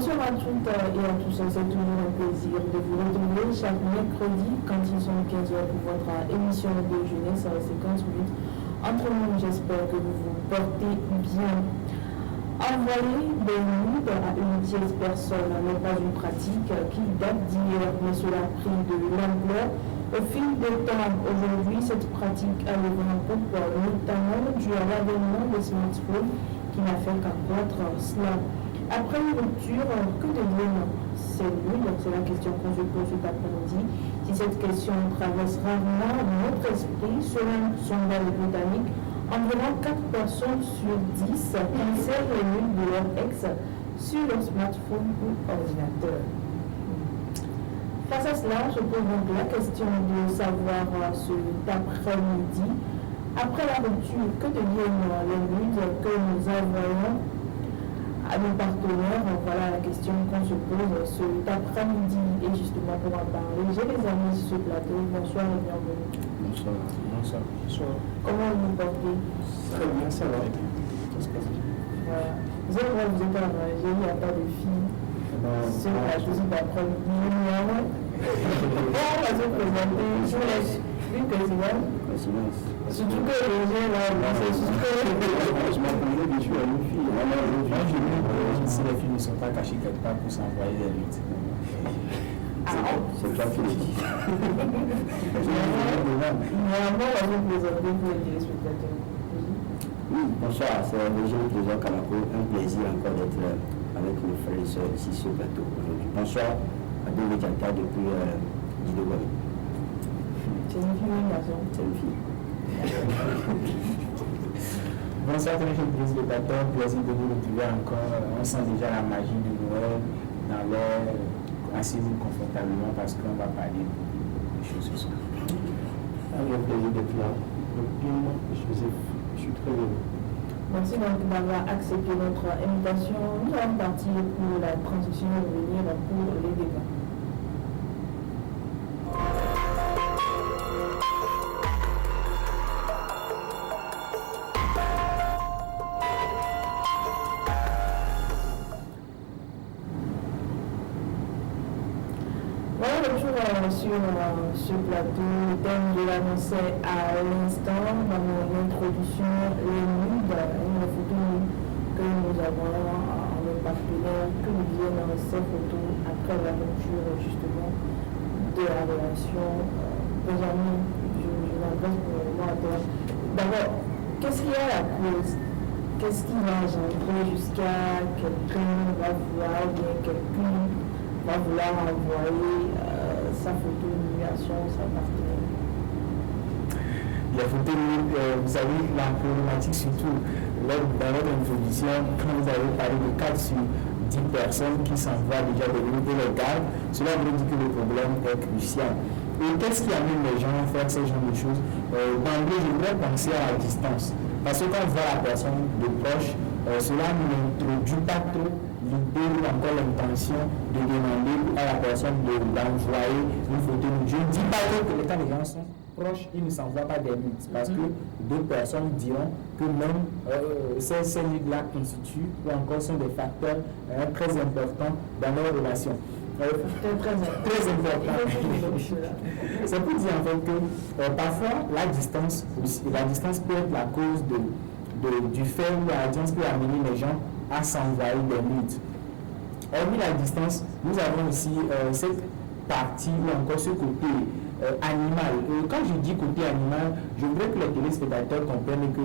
Bonsoir à toutes et à tous, c'est toujours un plaisir de vous retrouver chaque mercredi quand ils sont 15h pour votre émission de jeunesse à 50 minutes. Entre nous, j'espère que vous vous portez bien. Envoyer des nudes à une tierce personne n'est pas une pratique qui date d'hier, mais cela a pris de l'ampleur au fil du temps. Aujourd'hui, cette pratique a le grand pouvoir, notamment dû à l'avènement des smartphones qui n'a fait qu'accroître cela. Après une rupture, que deviennent ces nudes? C'est la question qu'on se pose cet après-midi. Si cette question traverse rarement notre esprit, selon un sondage britannique, environ 4 personnes sur 10 cancellent les nudes de leur ex sur leur smartphone ou ordinateur. Face à cela, je pose donc la question de savoir cet après-midi, après la rupture, que deviennent les nudes que nous envoyons à nos partenaires? Voilà la question qu'on se pose cet après-midi. Et justement pour en parler, j'ai les amis sur ce plateau. Bonsoir et bienvenue. Bonsoir. Bonsoir. Bonsoir. Comment vous vous portez? Très bien, ça va. Tout se passe bien. Voilà. Vous êtes là, vous êtes en j'ai eu à tas de filles. Ce plateau cet après-midi. Bon, on va se présenter. Je vous laisse une présidente. Surtout que les gens là, c'est surtout que je m'attendais que je suis une fille. Moi, je veux si les filles ne sont pas cachées quelque part pour s'envoyer des luttes. C'est toi qui le dis. Néanmoins, on va vous présenter pour les téléspectateurs. Oui, bonsoir, c'est le jeune président Kamako. Un plaisir encore d'être avec mes frères et sœurs ici sur le plateau aujourd'hui. Bonsoir à deux médiateurs depuis Guido Gomé. C'est une fille ou une garçon? C'est une fille. Bonsoir, très cher téléspectateurs. Plaisir de vous retrouver encore. On sent déjà la magie de Noël dans l'air. Asseyez-vous confortablement parce qu'on va parler de choses ce soir. Avec le plaisir d'être là. Je suis très heureux. Merci donc d'avoir accepté notre invitation. Nous allons partir pour la transition et revenir pour les débats. Sur ce plateau, le thème de l'annonçais à l'instant dans mon introduction, les nudes, les photos que nous avons en nos partenaires, que nous viennent ces photos après la rupture justement de la relation. Mes amis, je m'adresse pour moi. D'abord, qu'est-ce qu'il y a à la cause? Qu'est-ce qui va engendrer jusqu'à quelqu'un va vouloir, ou bien quelqu'un va vouloir envoyer sa photo nue à sa partenaire? La photo nue, vous savez, la problématique surtout, dans notre introduction, quand vous avez parlé de 4 sur 10 personnes qui s'envoient déjà des nudes et les gardent, cela veut dire que le problème est crucial. Et qu'est-ce qui amène les gens à faire ce genre de choses? D'emblée, je voudrais penser à la distance. Parce que quand on voit la personne de proche, cela n'introduit pas trop l'idée ou encore l'intention de demander à la personne d'envoyer une photo. Je ne dis pas que les gens sont proches, ils ne s'envoient pas des nudes, parce que d'autres personnes diront que même ces nudes-là constituent ou encore sont des facteurs très importants dans leur relation. Très important. C'est pour dire en fait que parfois la distance peut être la cause du fait où la distance peut amener les gens à s'envoyer des nudes. Hormis la distance, nous avons aussi cette partie ou encore ce côté animal. Quand je dis côté animal, je voudrais que les téléspectateurs comprennent et que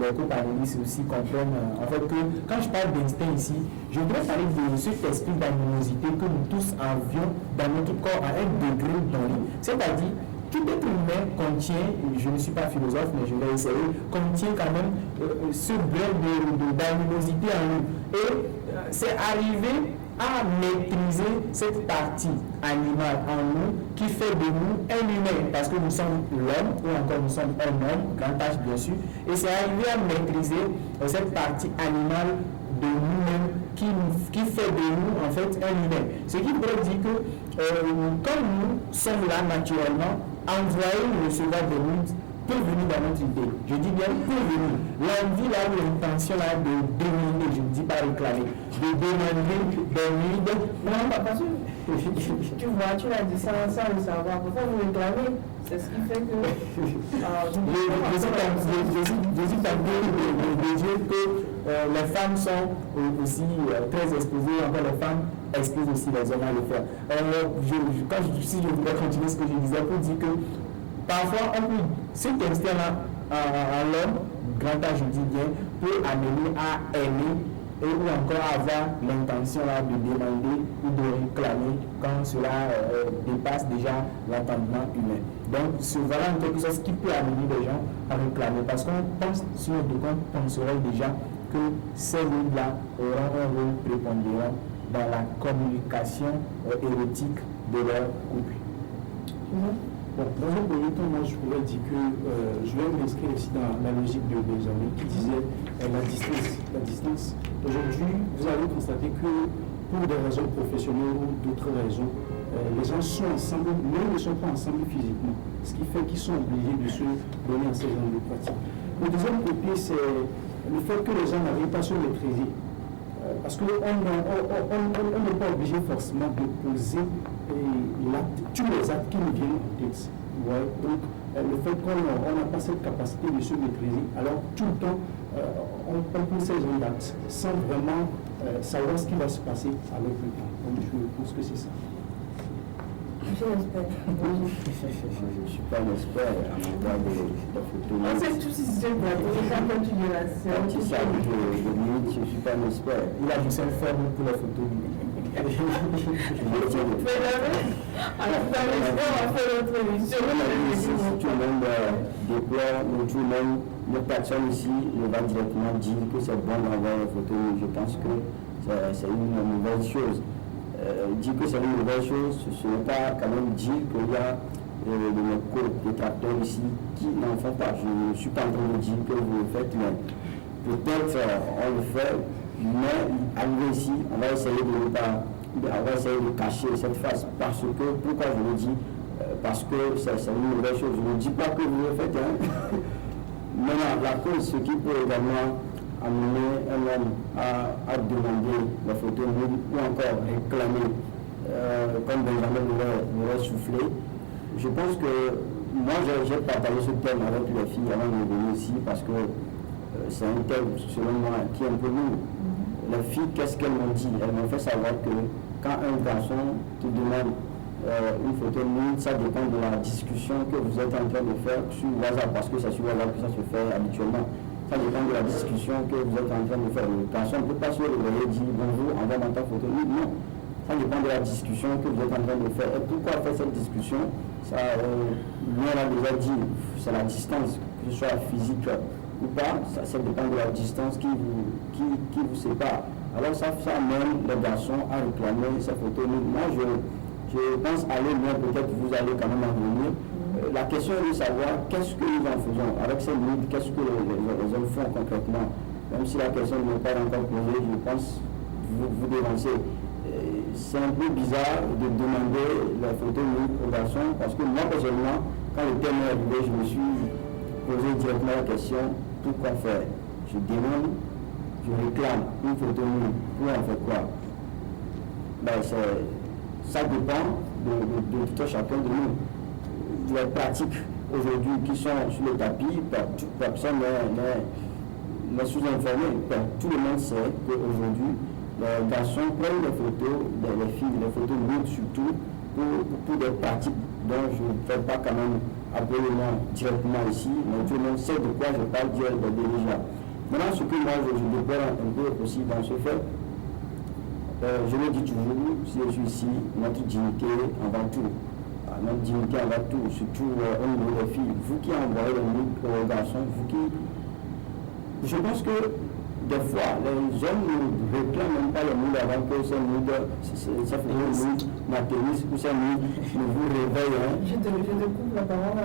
les co-panélistes aussi comprennent en fait que quand je parle d'instinct ici, je voudrais parler de cet esprit d'animosité que nous tous avions dans notre corps à un degré donné. C'est-à-dire, tout être humain contient, je ne suis pas philosophe mais je vais essayer, contient quand même ce brin d'animosité en nous. Et c'est arrivé à maîtriser cette partie animale en nous qui fait de nous un humain, parce que nous sommes l'homme, ou encore nous sommes un homme, grand H bien sûr, et c'est arrivé à maîtriser cette partie animale de nous-mêmes qui fait de nous en fait un humain. Ce qui veut dire que comme nous sommes là naturellement, envoyer ou recevoir des nudes peut venir dans notre idée. Je dis bien peut venir. L'envie là ou l'intention là de demander, je ne dis pas réclamer, de demander des nudes. Non, parce que tu vois, tu l'as dit sans le savoir. Pourquoi vous réclamez? C'est ce qui fait que. Je suis tenté de dire que les femmes sont aussi très exposées, encore les femmes exposent aussi les hommes à le faire. Si je voulais continuer ce que je disais pour dire que parfois cet instinct-là en l'homme, grand âge je dis bien, peut amener à aimer et ou encore avoir l'intention là de demander ou de réclamer quand cela dépasse déjà l'entendement humain. Donc voilà en quelque chose qui peut amener les gens à réclamer parce qu'on pense, si on penserait déjà que ces mots-là auront un rôle prépondérant dans la communication érotique de leur couple. Bon, dans un premier temps, moi je pourrais dire que je vais m'inscrire aussi dans la logique de Benjamin qui disait la distance. Aujourd'hui, vous allez constater que pour des raisons professionnelles ou d'autres raisons, les gens sont ensemble, mais ils ne sont pas ensemble physiquement. Ce qui fait qu'ils sont obligés de se donner à ces genres de pratiques. Le deuxième côté, c'est le fait que les gens n'arrivent pas à se maîtriser. Parce qu'on n'est pas obligé forcément de poser tous les actes qui nous viennent en tête. Ouais. Donc, le fait qu'on n'a pas cette capacité de se maîtriser, alors tout le temps, on pose ces actes sans vraiment savoir ce qui va se passer avec le temps. Donc, je pense que c'est ça. Je l'espère. Je ne suis pas un expert en regard de photos. On sait tout si c'est vrai. Quand tu dis là, c'est un petit sac de minutes, je ne suis pas un expert. Il a du seul faire pour les photos. Mais alors, dans l'esprit, on va faire notre émission. Si tout le monde déplore, ou tout le monde, les personnes ici ne va directement dire que c'est bon d'avoir les photos. Je pense que c'est une mauvaise chose. Dire que c'est une mauvaise chose, ce n'est pas quand même dire qu'il y a de co-détracteurs ici qui n'en font pas. Je ne suis pas en train de dire que vous le faites, mais peut-être on le fait, mais arrivé ici, on va essayer de cacher cette face. Parce que, pourquoi je le dis? Parce que c'est une mauvaise chose. Je ne dis pas que vous le faites, hein. Maintenant, la cause, ce qui peut également amener un homme à demander la photo nude ou encore réclamer, comme Benjamin l'aurait soufflé. Je pense que moi j'ai partagé ce thème avec les filles avant de venir ici parce que c'est un thème selon moi qui est un peu lourd. Les filles, qu'est-ce qu'elles m'ont dit? Elles m'ont fait savoir que quand un garçon te demande une photo nude, ça dépend de la discussion que vous êtes en train de faire sur WhatsApp, parce que c'est sur WhatsApp que ça se fait habituellement. Ça dépend de la discussion que vous êtes en train de faire. Le garçon ne peut pas se réveiller et dire bonjour, envoie-moi ta photo nude. Non. Ça dépend de la discussion que vous êtes en train de faire. Et pourquoi faire cette discussion? Ça, nous on a déjà dit, c'est la distance, que ce soit physique ou pas, ça dépend de la distance qui vous sépare. Alors ça amène les garçons à réclamer ces photos nudes. Moi je pense aller loin, peut-être vous allez quand même en venir. La question est de savoir qu'est-ce que nous en faisons avec ces nudes, qu'est-ce que les hommes font concrètement. Même si la question n'est pas encore posée, je pense vous dévancez. C'est un peu bizarre de demander la photo nude aux garçons parce que moi personnellement, quand le thème est arrivé, je me suis posé directement la question, pourquoi faire? Je demande, je réclame une photo nude, pour en faire quoi? Ça dépend de tout chacun de nous. Les pratiques aujourd'hui qui sont sur le tapis, personne n'est sous-informé. Tout le monde sait qu'aujourd'hui, les garçons prennent des photos, les filles, les photos nudes surtout, pour des pratiques dont je ne fais pas quand même appeler le nom directement ici, mais tout le monde sait de quoi je parle déjà. Maintenant, ce que moi je déplore un peu aussi dans ce fait, je le dis toujours, si je suis ici, notre dignité avant tout. Notre dignité avant tout, surtout au niveau des filles. Vous qui envoyez les nudes aux garçons, vous qui. Je pense que des fois, les hommes ne réclament même pas les nudes avant que ces nudes, ces nudes matérialistes ou ces nudes ne vous réveillent. Hein. Je te coupe la parole.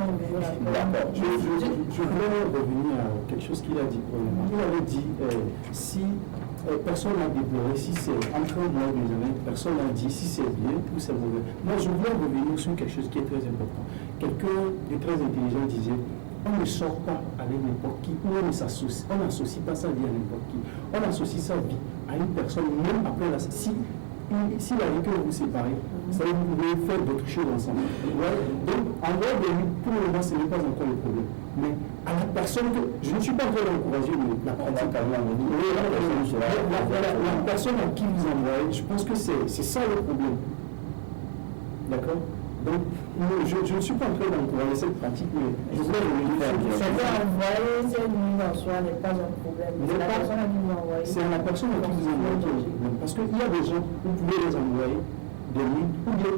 D'accord. Je voulais revenir à quelque chose qu'il a dit. Il avait dit si. Personne n'a déploré si c'est entre moi et Benjamin, personne n'a dit si c'est bien ou c'est mauvais. Moi, je voulais revenir sur quelque chose qui est très important. Quelqu'un de très intelligent disait on ne sort pas avec n'importe qui, ou on n'associe pas sa vie à n'importe qui. On associe sa vie à une personne, même après la... S'il arrive que vous vous séparez, ça veut dire que vous pouvez faire d'autres choses ensemble. Ouais. Donc, en dehors de lui, pour le moment, ce n'est pas encore le problème. Mais à la personne que... Je ne suis pas en train d'encourager la pratique. La personne à qui vous envoyez, je pense que c'est ça le problème. D'accord? Donc, je ne suis pas en train d'encourager cette pratique, mais je voudrais le faire. Envoyer cette nuit en soi n'est pas un problème. C'est la personne à qui vous envoyez. C'est la personne à qui vous envoyez qui est le problème. Parce qu'il y a des gens, vous pouvez les envoyer des livres, ou bien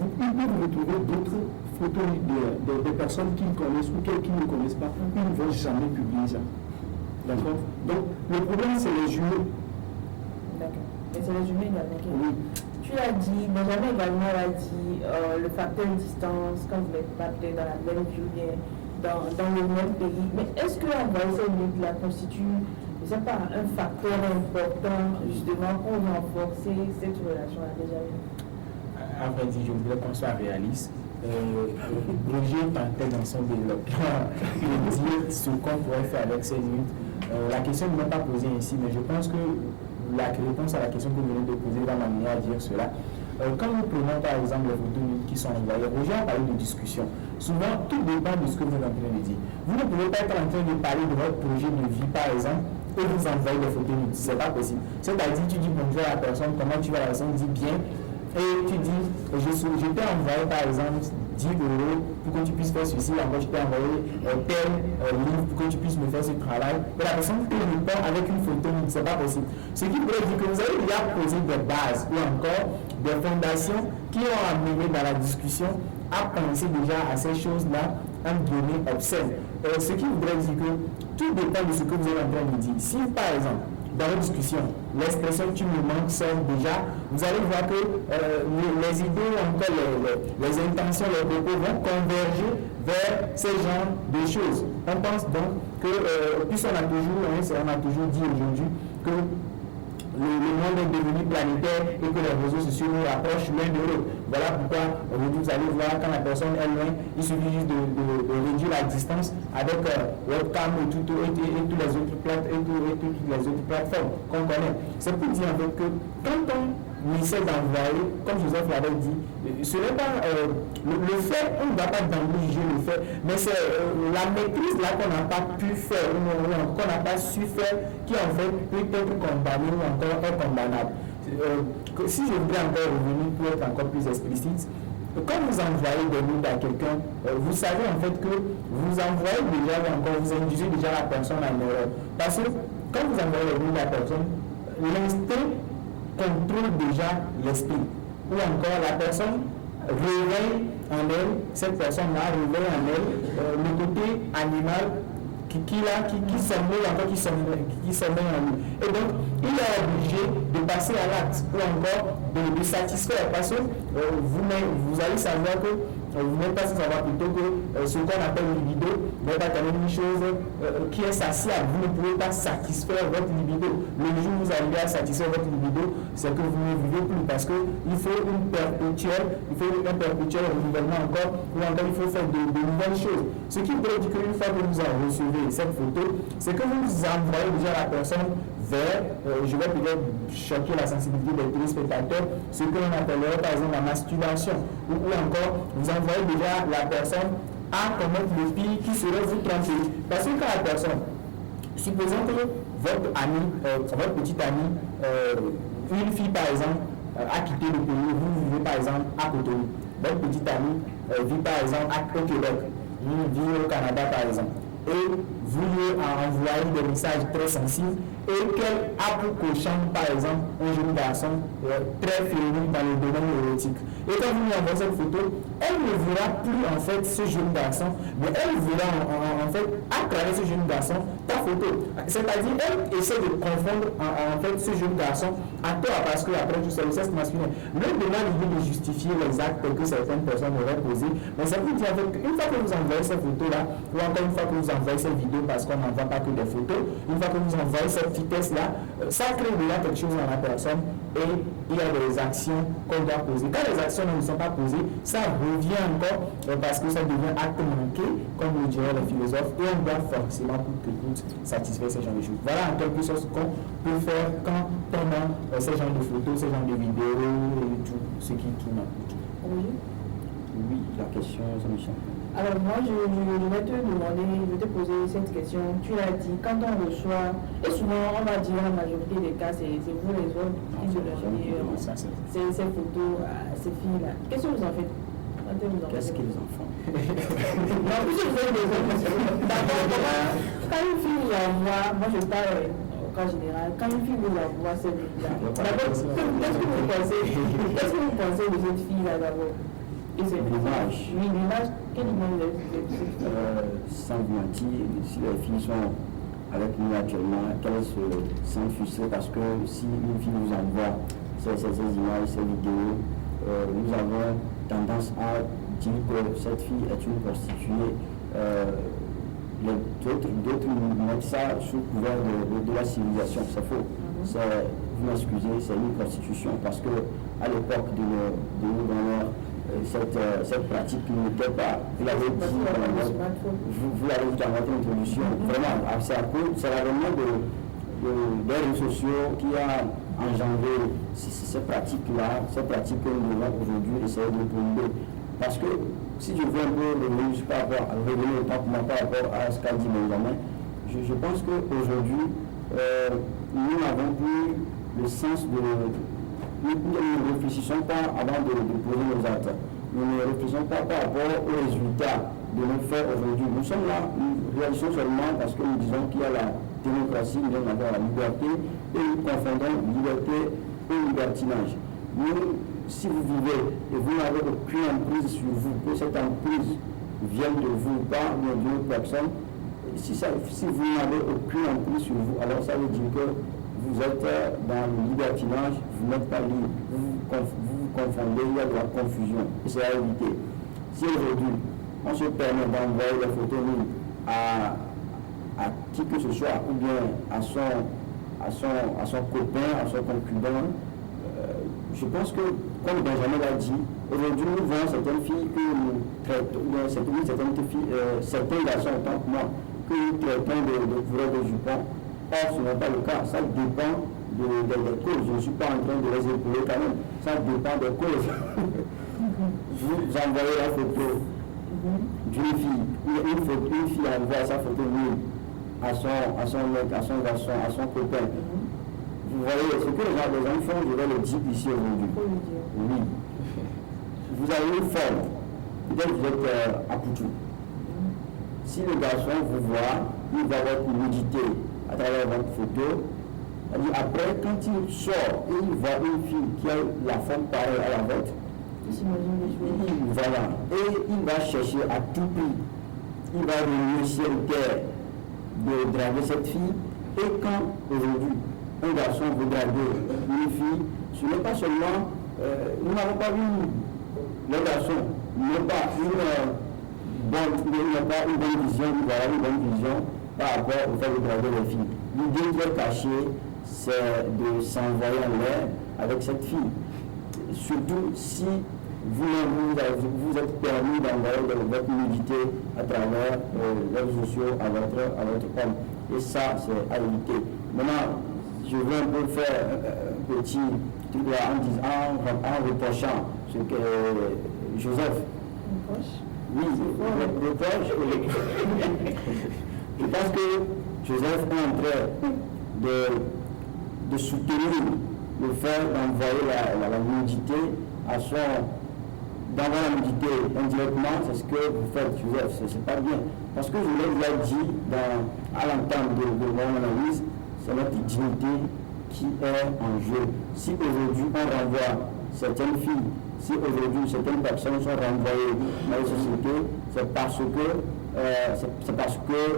ils peuvent retrouver d'autres photos des personnes qu'ils connaissent ou qu'ils ne connaissent pas. Ils ne vont jamais publier ça. D'accord? Donc, le problème, c'est les jumeaux. D'accord. Et c'est les jumeaux également. Oui. Tu l'as dit, Benjamin également l'a dit, le facteur distance, quand vous n'êtes pas peut-être dans la même ville ou bien dans le même pays. Mais est-ce que envoyer cette lutte-là constitue, je ne sais pas, un facteur important justement pour renforcer cette relation-là déjà? À vrai dire, je voudrais qu'on soit réaliste. Roger tentait dans son développement de dire ce qu'on pourrait faire avec ces luttes. La question ne m'est pas posée ici, mais je pense que la réponse à la question que vous venez de poser va m'amener à dire cela. Quand nous prenons par exemple les photos qui sont envoyées, Roger a parlé de discussion. Souvent, tout dépend de ce que vous êtes en train de dire. Vous ne pouvez pas être en train de parler de votre projet de vie, par exemple, et vous envoyez des photos nudes. Ce n'est pas possible. C'est-à-dire, tu dis bonjour à la personne, comment tu vas, la personne dit bien, et tu dis, je t'ai envoyé par exemple 10 € pour que tu puisses faire ceci, encore je t'ai envoyé tel livre pour que tu puisses me faire ce travail. Et la personne te répond avec une photo, ce n'est pas possible. Ce qui pourrait dire que vous avez déjà posé des bases ou encore des fondations qui ont amené dans la discussion à penser déjà à ces choses-là en guillemets obscènes. Ce qui voudrait dire que tout dépend de ce que vous êtes en train de dire. Si par exemple, dans votre discussion, l'expression tu me manques sort déjà, vous allez voir que les idées ou encore les intentions, les propos vont converger vers ce genre de choses. On pense donc que, puisqu'on a toujours dit aujourd'hui que le monde est devenu planétaire et que les réseaux sociaux nous rapprochent l'un de l'autre. Voilà pourquoi vous allez voir quand la personne est loin, il suffit juste de réduire la distance avec webcam et toutes les autres plateformes qu'on connaît. C'est pour dire en fait que quand on essaie d'envoyer, comme Joseph l'avait dit, ce n'est pas le fait, on ne va pas d'emblée juger le fait, mais c'est la maîtrise là qu'on n'a pas pu faire ou qu'on n'a pas su faire qui en fait peut être condamné ou encore est condamnable. Si je voudrais encore revenir pour être encore plus explicite, quand vous envoyez des nudes à quelqu'un, vous savez en fait que vous envoyez déjà encore, vous induisez déjà la personne en erreur. Parce que quand vous envoyez des nudes à la personne, l'instinct contrôle déjà l'esprit. Ou encore la personne réveille en elle, cette personne-là réveille en elle le côté animal qui sommeille en lui. Et donc, il est obligé de passer à l'acte ou encore de satisfaire parce que vous allez savoir que vous n'êtes pas sans savoir plutôt que ce qu'on appelle libido n'est pas quand même une chose qui est satiable. Vous ne pouvez pas satisfaire votre libido. Le jour où vous arrivez à satisfaire votre libido, c'est que vous ne vivez plus parce qu'il faut un perpétuel renouvellement encore, ou encore il faut faire de nouvelles choses. Ce qui veut dire qu'une fois que vous en recevez cette photo, c'est que vous envoyez déjà la personne vers, je vais peut-être choquer la sensibilité des téléspectateurs, ce que l'on appellerait par exemple la masturbation, ou encore vous envoyez déjà la personne à commettre le pire qui serait vous tromper. Parce que quand la personne, supposons que votre ami, votre petite amie, une fille par exemple, a quitté le pays, vous vivez par exemple à Cotonou, votre petite amie vit par exemple au Québec, vous vivez au Canada par exemple, et vous lui envoyez des messages très sensibles et qu'elle a pour cochon par exemple un jeune garçon très féminin dans le domaine érotique. Et quand vous lui envoyez cette photo, elle ne verra plus en fait ce jeune garçon, mais elle verra en fait à travers ce jeune garçon ta photo. C'est-à-dire elle essaie de confondre en fait ce jeune garçon à toi parce que après tout c'est le sexe masculin. Même demande l'idée de justifier les actes que certaines personnes auraient posés, mais ça veut dire qu'une fois que vous envoyez cette photo-là, ou encore une fois que vous envoyez cette vidéo parce qu'on n'envoie pas que des photos, une fois que vous envoyez cette vitesse-là, ça crée déjà quelque chose dans la personne et il y a des actions qu'on doit poser. Quand les actions ne sont pas posées, ça revient encore parce que ça devient acte manqué, comme le diraient les philosophes, et on doit forcément pour satisfaire ces genres de choses. Voilà en quelque sorte ce qu'on peut faire quand on a ces genres de photos, ces genres de vidéos et tout ce qui tourne. Oui, la question, Jean-Michel. Alors moi, je vais te demander, je vais te poser cette question. Tu l'as dit, quand on reçoit, et souvent on va dire la majorité des cas, c'est vous les autres qui se ces photos, ces filles-là. Qu'est-ce que vous en faites? Qu'est-ce qu'ils en font? Non, plus je vous des autres. D'abord, quand une fille vous envoie, moi je parle au cas général, quand une fille vous envoie cette vidéo-là, d'abord, qu'est-ce que vous pensez? Qu'est-ce que vous pensez de cette fille-là d'abord? L'image. Oui, l'image. Quelle image vous avez? Sans vous mentir, si les filles sont avec nous actuellement, qu'elles se sentent frustrées parce que si une fille nous envoie ces images, ces vidéos, nous avons tendance à dire que cette fille est une prostituée. D'autres mettent ça sous couvert de la civilisation. C'est faux. Vous m'excusez, c'est une prostitution parce que à l'époque de nos grands-mères, cette pratique n'était pas. Vous l'avez dit, vous l'avez dit dans votre introduction. Vraiment, c'est l'avènement des réseaux sociaux qui a engendré ces pratiques-là, ces pratiques que nous devons aujourd'hui essayer de prohiber. Parce que si je veux un peu revenir par rapport à ce qu'a dit Benjamin, je pense qu'aujourd'hui, nous n'avons plus le sens de. Nous ne réfléchissons pas avant de poser nos actes. Nous ne réfléchissons pas par rapport aux résultats de nos faits aujourd'hui. Nous sommes là, nous réagissons seulement parce que nous disons qu'il y a la démocratie, nous devons avoir la liberté, et nous confondons liberté et libertinage. Nous, si vous vivez et vous n'avez aucune emprise sur vous, que cette emprise vienne de vous ou pas, ou d'une autre personne, si vous n'avez aucune emprise sur vous, alors ça veut dire que vous êtes dans le libertinage, vous n'êtes pas libre, vous vous confondez, il y a de la confusion, et c'est à éviter. Si aujourd'hui, on se permet d'envoyer des photos à qui que ce soit, ou bien à son copain, à son concubin, je pense que, comme Benjamin l'a dit, aujourd'hui nous voyons certaines filles que nous traitons, certains garçons autant que moi, que nous traitons de coureurs de jupons. Or, ce n'est pas le cas. Ça dépend des causes. Je ne suis pas en train de les épauler quand même. Ça dépend des causes. Vous envoyez la photo d'une fille. Une fille envoie sa photo nue à son mec, à son garçon, à son copain. Vous voyez, ce que les gens font, je vais le dire ici aujourd'hui. Oui. Vous avez une forme. Peut-être que vous êtes à Poutou. Si le garçon vous voit, il va votre nudité à travers votre photo. Après, quand il sort et il voit une fille qui a la forme pareille à la vôtre, voilà, et il va chercher à tout prix, il va remuer ciel terre de draguer cette fille. Et quand aujourd'hui un garçon veut draguer une fille, ce n'est pas seulement, nous n'avons pas vu le garçon, n'a pas une bonne vision, voilà, une bonne vision par rapport au fait de draguer les filles. L'idée qui est cachée, c'est de s'envoyer en l'air avec cette fille. Surtout si vous êtes permis d'envoyer votre nudité à travers les réseaux sociaux à votre homme. Et ça, c'est à éviter. Maintenant, je veux un peu faire un petit truc là en reprochant ce que Joseph. Oui, reproche. Je pense que Joseph est en train de soutenir le fait d'envoyer la nudité d'envoyer la nudité indirectement, c'est ce que vous faites, Joseph, c'est pas bien. Parce que je l'ai déjà dit à l'entame de mon analyse, c'est notre dignité qui est en jeu. Si aujourd'hui on renvoie certaines filles, si aujourd'hui certaines personnes sont renvoyées dans la société, c'est parce que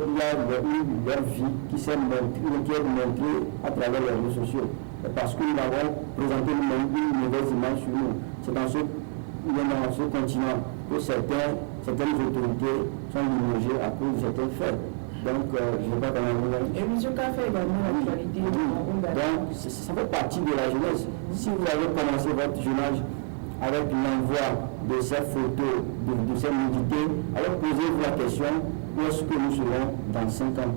il y a leur vie qui est montrée à travers les réseaux sociaux. C'est parce que nous avons présenté une mauvaise image sur nous. C'est dans ce continent que certaines autorités sont limogées à cause de certains faits. Donc, je ne sais pas comment vous voyez. Et M. K fait également l'actualité au Ouganda. Donc, ça fait partie de la jeunesse. Si vous avez commencé votre jeunesse avec l'envoi de ces photos, de ces nudités, alors posez-vous la question, où est-ce que nous serons dans 5 ans?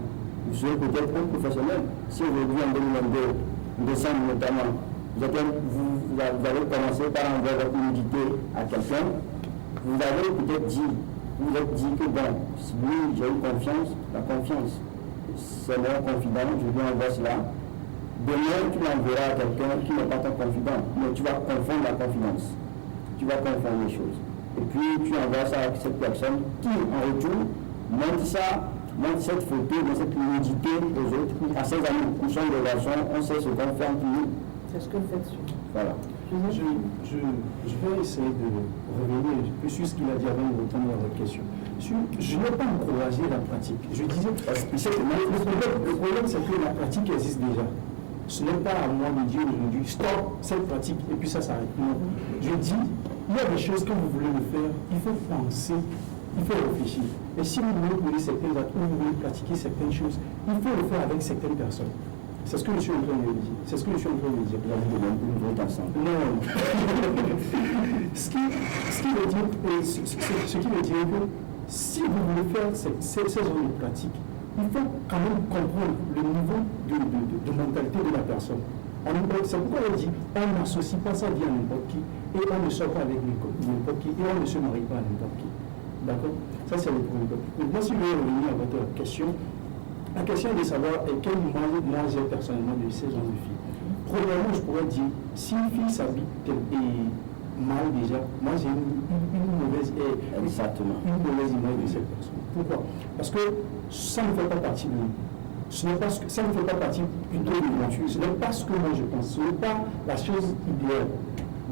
Vous serez peut-être un professionnel. Si aujourd'hui, en 2022, décembre notamment, vous avez commencé par envoyer votre nudité à quelqu'un, vous avez peut-être dit, vous êtes dit que bon, lui, j'ai eu confiance, la confiance, c'est mon confident, je lui envoie cela. Demain, tu l'enverras à quelqu'un qui n'est pas ton confident, mais tu vas confondre la confidence. Tu vas confondre les choses. Et puis, tu envoies ça à cette personne qui, en retour, montre cette photo de cette nudité aux autres, à ses amis. Nous sommes des garçons, on sait ce qu'on fait entre nous. C'est ce que vous faites. Voilà. Je vais essayer de revenir sur ce qu'il a dit avant de répondre à votre question. Je n'ai pas encouragé la pratique. Je disais, le problème c'est que la pratique existe déjà. Ce n'est pas à moi de dire aujourd'hui, stop cette pratique et puis ça s'arrête. Non. Je dis, il y a des choses, quand vous voulez le faire, il faut penser, il faut réfléchir. Et si vous voulez poser certaines actes ou vous voulez pratiquer certaines choses, il faut le faire avec certaines personnes. C'est ce que je suis en train de dire. C'est ce que je suis en train de dire. Vous avez besoin d'une vote ensemble. Non. Ce qui veut dire que si vous voulez faire ces genres de pratiques, il faut quand même comprendre le niveau de mentalité de la personne. C'est pourquoi on dit on n'associe pas ça à n'importe qui et on ne sort pas avec n'importe qui et on ne se marie pas à n'importe qui. D'accord? Ça, c'est le premier point. Maintenant, si vous voulez revenir à votre question, la question est de savoir quelle image moi j'ai personnellement de ces genres de filles. Premièrement, je pourrais dire, si une fille s'habille mal déjà, moi j'ai une mauvaise image de cette personne. Pourquoi? Parce que ça ne fait pas partie de nous. Ça ne fait pas partie plutôt de moi. Ce n'est pas ce que moi je pense. Ce n'est pas la chose idéale.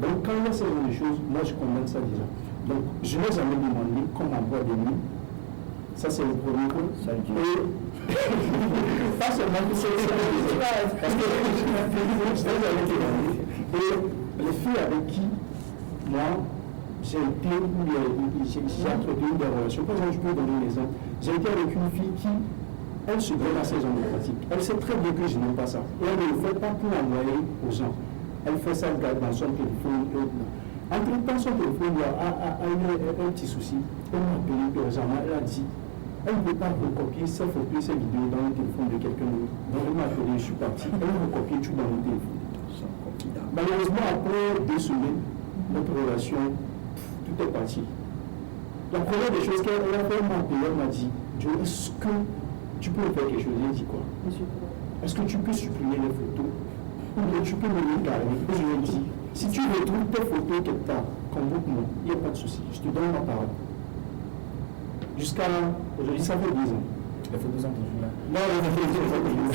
Donc quand il y a ce genre de choses, moi je condamne ça déjà. Donc je n'ai jamais demandé qu'on m'envoie des nuits. Ça c'est le premier point. Pas seulement que c'est parce que les filles avec qui moi j'ai été j'ai entretenu des relations, par exemple je peux donner l'exemple, j'ai été avec une fille qui elle se donne à ces genres de pratiques. Elle sait très bien que je n'aime pas ça. Et elle ne le fait pas pour envoyer aux gens. Elle fait ça dans son téléphone et autres. Entre-temps, son téléphone a eu un petit souci. Elle m'a appelé, par exemple, elle a dit elle ne peut pas recopier ses photos, ses vidéos dans le téléphone de quelqu'un d'autre. Donc elle m'a appelé, je suis parti. Elle a recopié tout dans le téléphone. Malheureusement, après 2 semaines, notre relation, tout est parti. La première des choses qu'elle a fait, elle m'a appelé, elle m'a dit Joe, est-ce que tu peux faire quelque chose? J'ai dit quoi? Est-ce que tu peux supprimer les photos? Ou bien tu peux me les garder? Et je lui ai dit, si tu retrouves tes photos quelque part, convoque-moi, il n'y a pas de souci, je te donne ma parole. Jusqu'à aujourd'hui, ça fait 10 ans. Les photos sont toujours là. Non, les photos sont toujours là.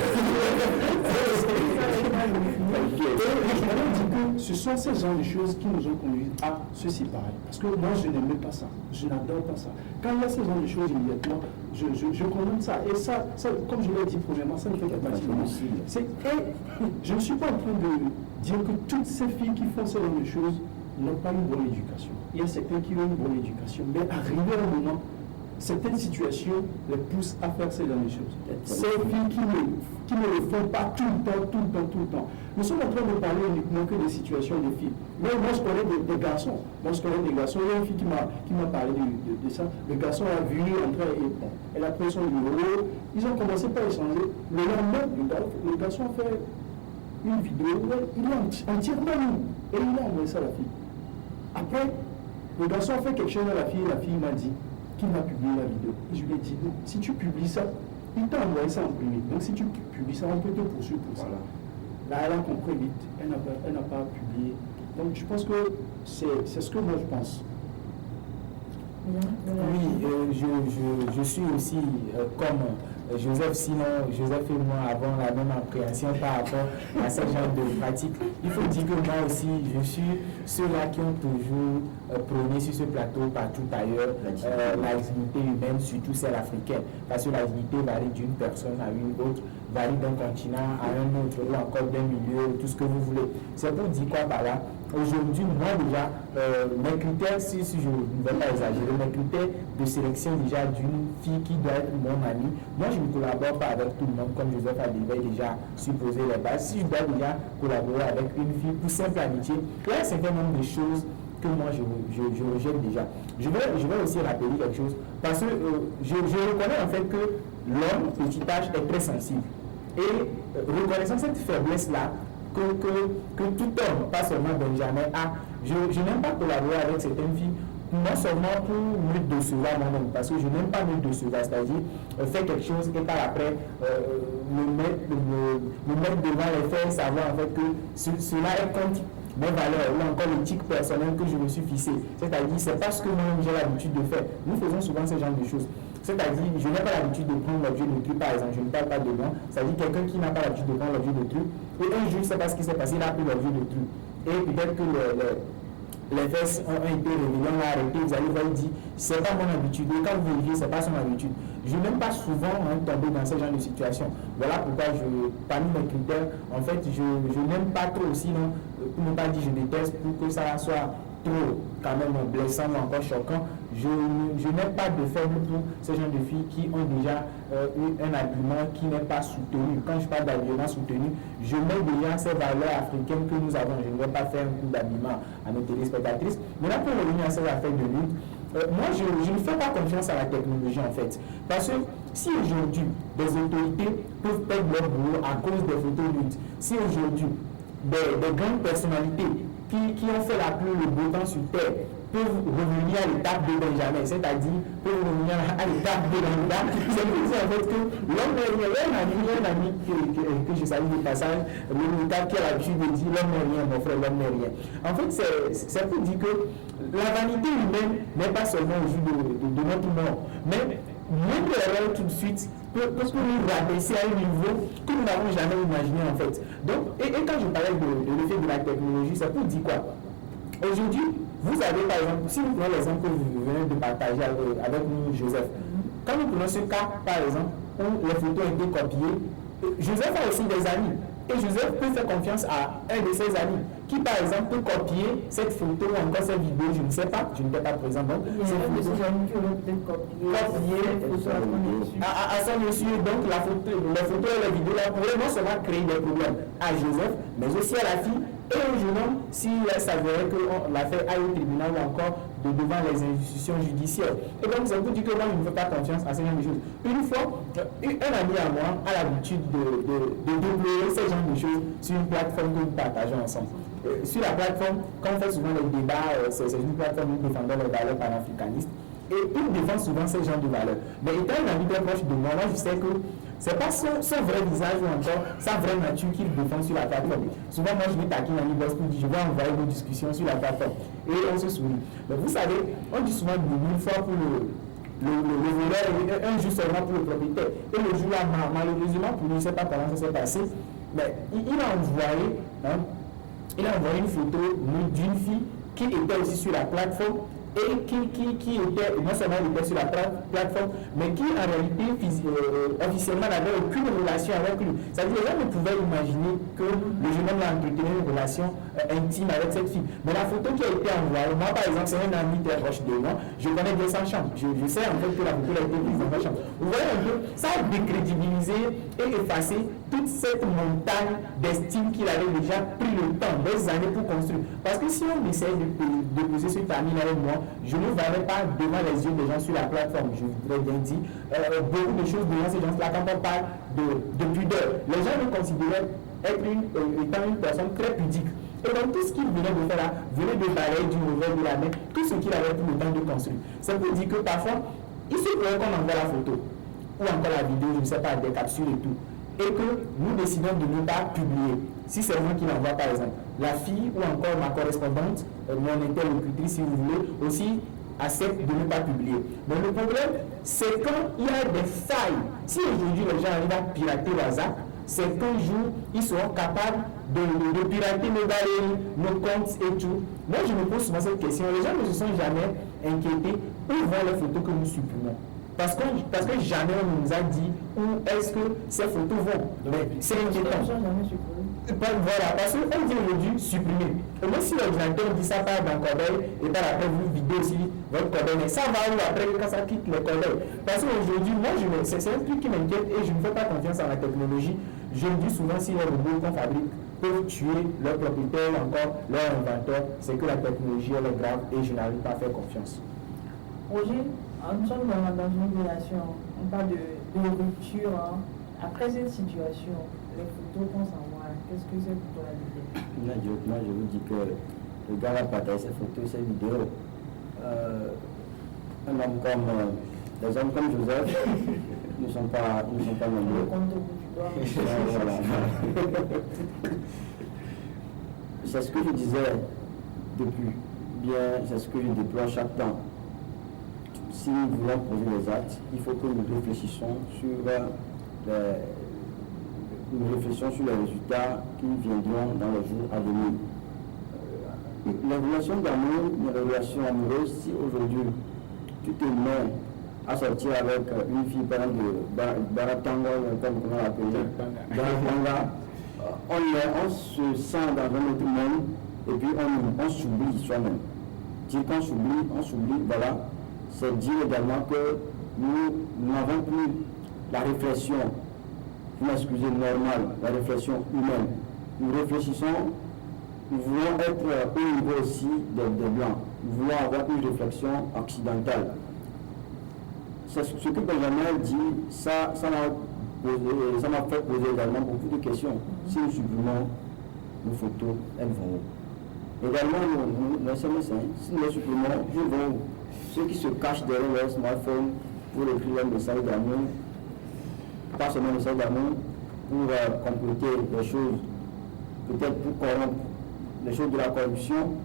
Je dis que ce sont ces genres de choses qui nous ont conduits à se séparer. Parce que moi, je n'aimais pas ça. Je n'adore pas ça. Quand il y a ce genre de choses immédiatement, je condamne ça. Et ça, comme je l'ai dit premièrement, ça ne fait pas partie de moi. Je ne suis pas en train de dire que toutes ces filles qui font ce genre de choses n'ont pas une bonne éducation. Il y a certains qui ont une bonne éducation, mais arrivé à un moment, certaines situations les poussent à faire ces genre de choses. Ces filles qui ne le font pas tout le temps. Nous sommes en train de parler uniquement que des situations de filles. Mais moi, je connais des garçons. Il y a une fille qui m'a parlé de ça. Le garçon a vu entrer et elle a pris son numéro. Ils ont commencé par échanger. Le lendemain, le garçon a fait une vidéo. Il est entièrement nu. Et il a envoyé ça à la fille. Après, le garçon a fait quelque chose à la fille m'a dit qu'il m'a publié la vidéo. Et je lui ai dit, non, si tu publies ça, il t'a envoyé ça en privé. Donc si tu publies ça, on peut te poursuivre pour ça. Voilà. Là, elle a compris vite. Elle n'a pas publié. Donc je pense que c'est ce que moi je pense. Oui, je suis aussi comme Joseph, sinon Joseph et moi avons la même appréhension par rapport à ce genre de pratique. Il faut dire que moi aussi, je suis ceux-là qui ont toujours prôné sur ce plateau partout ailleurs la dignité humaine, surtout celle africaine, parce que la dignité varie d'une personne à une autre, varie d'un continent à un autre, ou encore d'un milieu, tout ce que vous voulez. C'est pour dire quoi par là? aujourd'hui, moi déjà, mes critères, si je ne vais pas exagérer, mes critères de sélection déjà d'une fille qui doit être mon amie, moi je ne collabore pas avec tout le monde, comme Joseph avait déjà supposé les bases. Si je dois déjà collaborer avec une fille pour simple amitié, il y a un certain nombre de choses que moi je rejette déjà. Je vais aussi rappeler quelque chose, parce que je reconnais en fait que l'homme, petit âge, est très sensible. Et reconnaissant cette faiblesse-là, que tout homme, pas seulement Benjamin, a, je n'aime pas collaborer avec certaines filles, non seulement pour me décevoir moi-même, parce que je n'aime pas me décevoir, c'est-à-dire faire quelque chose et par après me mettre devant les faits et savoir en fait que cela est contre mes valeurs ou encore l'éthique personnelle que je me suis fixée. C'est-à-dire, c'est parce que moi-même j'ai l'habitude de faire. Nous faisons souvent ce genre de choses. C'est-à-dire, je n'ai pas l'habitude de prendre l'objet de truc, par exemple, je ne parle pas de moi. C'est-à-dire, quelqu'un qui n'a pas l'habitude de prendre l'objet de truc, et un jour, c'est pas ce qui s'est passé, il a pris l'objet de truc. Et peut-être que les faits ont été révélés, on l'a arrêté, vous allez voir, il dit, c'est pas mon habitude. Et quand vous vérifiez, c'est pas son habitude. Je n'aime pas souvent tomber dans ce genre de situation. Voilà pourquoi parmi mes critères, en fait, je n'aime pas trop aussi, non, pour ne pas dire je déteste, pour que ça soit trop quand même blessant ou encore choquant. Je n'ai pas de faible pour ces gens de filles qui ont déjà eu un habillement qui n'est pas soutenu. Quand je parle d'habillement soutenu, je mets déjà ces valeurs africaines que nous avons. Je ne vais pas faire un coup d'habillement à nos téléspectatrices. Mais là, pour revenir à ces affaires de lutte, moi, je ne fais pas confiance à la technologie en fait. Parce que si aujourd'hui, des autorités peuvent perdre leur boulot à cause des photos luttes, si aujourd'hui, des grandes personnalités qui ont fait la pluie, le beau temps sur terre, peuvent revenir à l'étape de Benjamin, c'est-à-dire peuvent revenir à l'étape de Lambda, c'est pour dire en fait que l'homme n'est rien, un ami que je salue de passage, le militaire qui a l'habitude de dire l'homme n'est rien, mon frère, l'homme n'est rien. En fait, c'est pour dire que la vanité humaine n'est pas seulement au jus de notre mort, mais moindre erreur tout de suite peut nous rabaisser à un niveau que nous n'avons jamais imaginé en fait. Donc, et quand je parlais de l'effet de la technologie, ça peut dire quoi? Aujourd'hui, vous avez par exemple, si nous prenons l'exemple que vous venez de partager avec nous, Joseph, quand nous prenons ce cas par exemple où les photos ont été copiées, Joseph a aussi des amis. Et Joseph peut faire confiance à un de ses amis qui, par exemple, peut copier cette photo ou encore cette vidéo, je ne sais pas, je n'étais pas présent. Donc, il y a un de ses amis qui aurait peut-être copié à son monsieur. Donc, les photos et les vidéos là pourraient non seulement créer des problèmes à Joseph, mais aussi à la fille et au jeune homme s'il s'avérait que l'affaire aille au tribunal ou encore devant les institutions judiciaires. Et donc, c'est pour dire que moi, je ne fais pas confiance à ce genre de choses. Une fois, un ami à moi a l'habitude de déployer ce genre de choses sur une plateforme que nous partageons ensemble. Sur la plateforme, quand on fait souvent les débats, c'est une plateforme où nous défendons les valeurs panafricanistes. Et il défend souvent ce genre de valeurs. Mais étant un ami très proche de moi, je sais que ce n'est pas son vrai visage ou encore sa vraie nature qu'il défend sur la plateforme. Souvent, moi, je vais taquiner un niveau pour dire je vais envoyer nos discussions sur la plateforme. Et on se sourit. Mais vous savez, on dit souvent une fois pour le voleur et un jour seulement pour le propriétaire. Et le jour-là, malheureusement, pour lui, je ne sais pas comment ça s'est passé, mais il a envoyé une photo d'une fille qui était aussi sur la plateforme et qui était, non seulement était sur la plateforme, mais qui en réalité officiellement n'avait aucune relation avec lui. C'est-à-dire que les gens ne pouvaient imaginer que le jeune homme a entretenu une relation intime avec cette fille. Mais la photo qui a été envoyée, moi par exemple, c'est un ami très proche de moi, je connais bien sa chambre. Je sais en fait que la photo a été prise dans ma chambre. Vous voyez un peu, ça a décrédibilisé et effacé toute cette montagne d'estime qu'il avait déjà pris le temps, des années pour construire. Parce que si on essaie de poser ce ami avec moi, je ne verrai pas devant les yeux des gens sur la plateforme. Je voudrais bien dire beaucoup de choses devant ces gens-là quand on parle de pudeur. Les gens me considéraient étant une personne très pudique. Et donc tout ce qu'il venait de faire là, venait de balayer du mauvais de la main, tout ce qu'il avait pris le temps de construire. C'est pour dire que parfois, il se pourrait qu'on envoie la photo, ou encore la vidéo, je ne sais pas, des capsules et tout, et que nous décidons de ne pas publier. Si c'est moi qui l'envoie par exemple, la fille ou encore ma correspondante, mon interlocutrice si vous voulez, aussi accepte de ne pas publier. Mais le problème, c'est quand il y a des failles. Si aujourd'hui les gens arrivent à pirater WhatsApp, c'est qu'un jour, ils seront capables de pirater nos galeries, nos comptes et tout. Moi, je me pose souvent cette question. Les gens ne se sont jamais inquiétés où vont les photos que nous supprimons. Parce que jamais on nous a dit où est-ce que ces photos vont. Mais c'est inquiétant. Voilà, parce qu'on dit aujourd'hui supprimer. Et même si l'ordinateur dit ça part dans le corbeil et par après vous videz aussi votre corbeil, mais ça va où après quand ça quitte le corbeil. Parce qu'aujourd'hui, moi, c'est un truc qui m'inquiète et je ne fais pas confiance en la technologie. Je le dis souvent, si les robots qu'on fabrique peuvent tuer leur propriétaire, encore leur inventeur, c'est que la technologie elle est grave et je n'arrive pas à faire confiance. Roger, nous sommes dans une relation, on parle de rupture. Après cette situation, les photos qu'on s'envoie, qu'est-ce que c'est pour toi la vérité? Moi, je vous dis que le gars va partager ses photos, ses vidéos. Un homme comme les hommes comme Joseph ne sont pas nombreux. Voilà. C'est ce que je disais depuis, bien c'est ce que je déploie chaque temps. Si nous voulons poser les actes, il faut que nous réfléchissions sur les résultats qui viendront dans les jours à venir. Les relations d'amour, les relations amoureuses, si aujourd'hui tu te mets à sortir avec une fille par exemple de Baratanga, comme on l'appelle, Baratanga, on se sent dans un autre monde et puis on s'oublie soi-même. Dire qu'on s'oublie, voilà, c'est dire également que nous n'avons plus la réflexion, vous m'excusez, normale, la réflexion humaine. Nous réfléchissons, nous voulons être au niveau aussi des Blancs. Nous voulons avoir une réflexion occidentale. C'est ce que Benjamin dit, ça m'a fait poser également beaucoup de questions. Si nous supprimons nos photos, elles vont où? Également, nos SMS, si nous les supprimons, ils vont où? Ceux qui se cachent derrière leur smartphone pour écrire un message d'amour, pas seulement un message d'amour, pour compléter des choses, peut-être pour corrompre les choses de la corruption,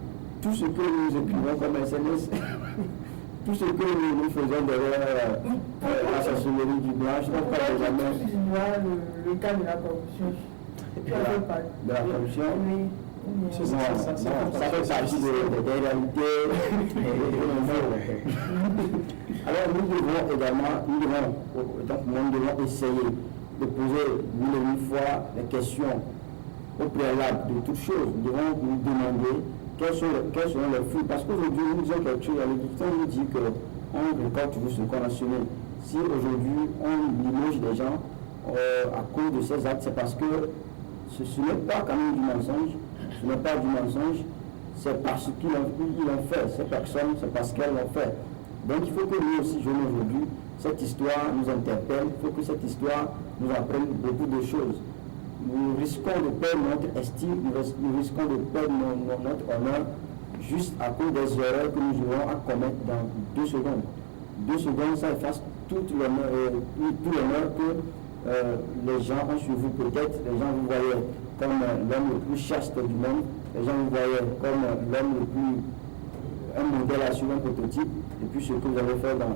tout ce que nous écrivons comme SMS, tout ce que nous faisons derrière la chancellerie du blanc, je ne pense pas que jamais. Le cas de la corruption. De la corruption? Oui. Ça fait partie des réalités. Alors nous devons essayer de poser mille et une fois les questions au préalable de toutes choses. Nous devons nous demander quels seront les fruits. Parce qu'aujourd'hui, nous disons quelque chose, l'éducation nous dit qu'on récolte toujours ce qu'on a semé. Si aujourd'hui on limoge des gens à cause de ces actes, c'est parce que ce n'est pas quand même du mensonge. Ce n'est pas du mensonge, c'est parce qu'ils l'ont fait, ces personnes, c'est parce qu'elles l'ont fait. Donc il faut que nous aussi, jeunes aujourd'hui, cette histoire nous interpelle, il faut que cette histoire nous apprenne beaucoup de choses. Nous risquons de perdre notre estime, nous risquons de perdre notre honneur juste à cause des erreurs que nous aurons à commettre dans 2 secondes. 2 secondes, ça efface tout l'honneur que les gens ont sur vous. Peut-être les gens vous voyaient comme l'homme le plus chaste du monde, les gens vous voyaient comme l'homme le plus, un modèle à suivre, un prototype, et puis ce que vous avez fait dans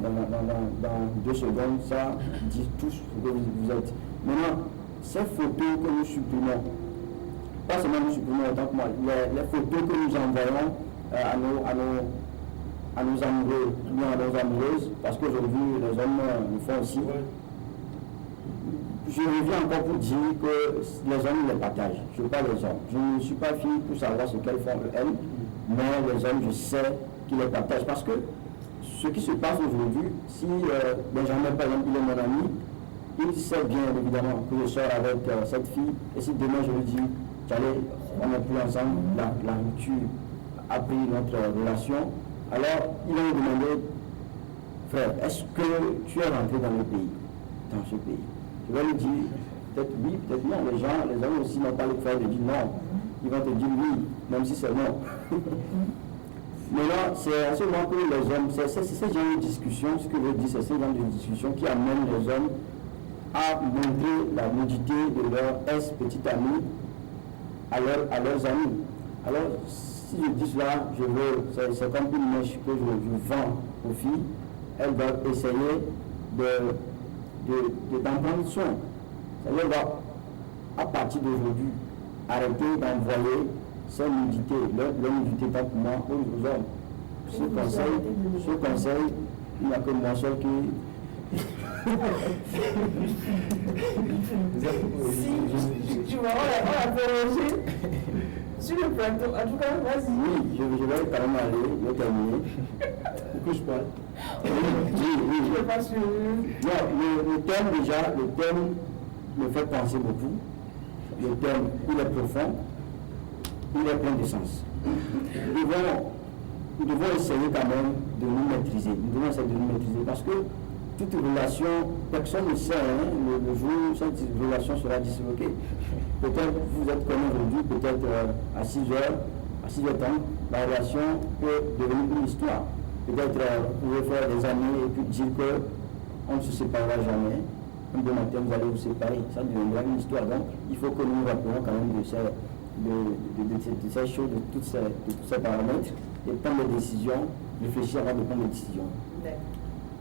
2 secondes, ça dit tout ce que vous êtes. Maintenant, ces photos que nous supprimons, pas seulement nous supprimons autant que moi, les photos que nous envoyons à nos amoureux, ou à nos amoureuses, parce qu'aujourd'hui les hommes le font aussi. Je reviens encore pour dire que les hommes les partagent. Je parle des hommes. Je ne suis pas fille pour savoir ce qu'elles font elles, mais les hommes, je sais qu'ils les partagent. Parce que ce qui se passe aujourd'hui, si Benjamin, par exemple, il est mon ami, il sait bien évidemment que je sors avec cette fille, et si demain je lui dis, on n'est plus ensemble, la rupture a pris notre relation, alors il va me demander, frère, est-ce que tu es rentré dans ce pays? Je vais lui dire, peut-être oui, peut-être non. Les hommes aussi n'ont pas le droit de dire non. Ils vont te dire oui, même si c'est non. Maintenant, c'est à ce moment que les hommes, c'est ce genre de discussion, ce que je veux dire, c'est ce genre de discussion qui amène les hommes à montrer la nudité de leur ex-petite amie à leurs amis. Alors, si je dis cela, c'est comme une mèche que je vends aux filles. Elles doivent essayer d'en prendre soin. C'est-à-dire, à partir d'aujourd'hui, arrêter d'envoyer ces nudités, leur nudité tant pour moi aux hommes. Ce conseil, il n'y a que moi seul qui... Si effectivement, on l'a prolongé sur le plateau. En tout cas, vas-y. Oui, je vais quand même aller, je vais terminer. Pour que je parle. Oui. Je pense que... Non, le thème me fait penser beaucoup. Le thème, il est profond, il est plein de sens. Nous devons essayer quand même de nous maîtriser. Nous devons essayer de nous maîtriser parce que toute relation, personne ne sait, le jour où cette relation sera disloquée. Peut-être vous êtes comme aujourd'hui, peut-être à 6h30, la relation peut devenir une histoire. Peut-être vous pouvez faire des années et puis dire qu'on ne se séparera jamais. Un bon matin, vous allez vous séparer. Ça deviendra une histoire. Donc, il faut que nous nous rappelions quand même de ces choses, de tous ces paramètres, et prendre des décisions, réfléchir avant de prendre des décisions.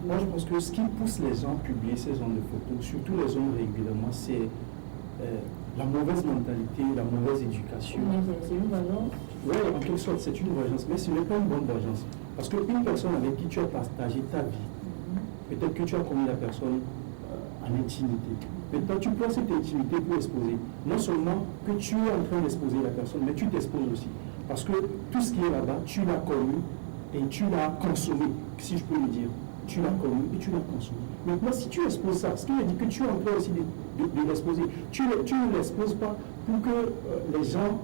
Moi, je pense que ce qui pousse les gens à publier ces genres de photos, surtout les hommes régulièrement, c'est la mauvaise mentalité, la mauvaise éducation. C'est une vengeance. Oui, en quelque sorte, c'est une vengeance, mais ce n'est pas une bonne vengeance. Parce qu'une personne avec qui tu as partagé ta vie, peut-être que tu as connu la personne en intimité. Maintenant, tu prends cette intimité pour exposer. Non seulement que tu es en train d'exposer la personne, mais tu t'exposes aussi. Parce que tout ce qui est là-bas, tu l'as connu et tu l'as consommé, si je peux le dire. Tu l'as connu et tu l'as consommé. Maintenant, si tu exposes ça, ce qui veut dire que tu es en train aussi de l'exposer, tu ne l'exposes pas pour que les gens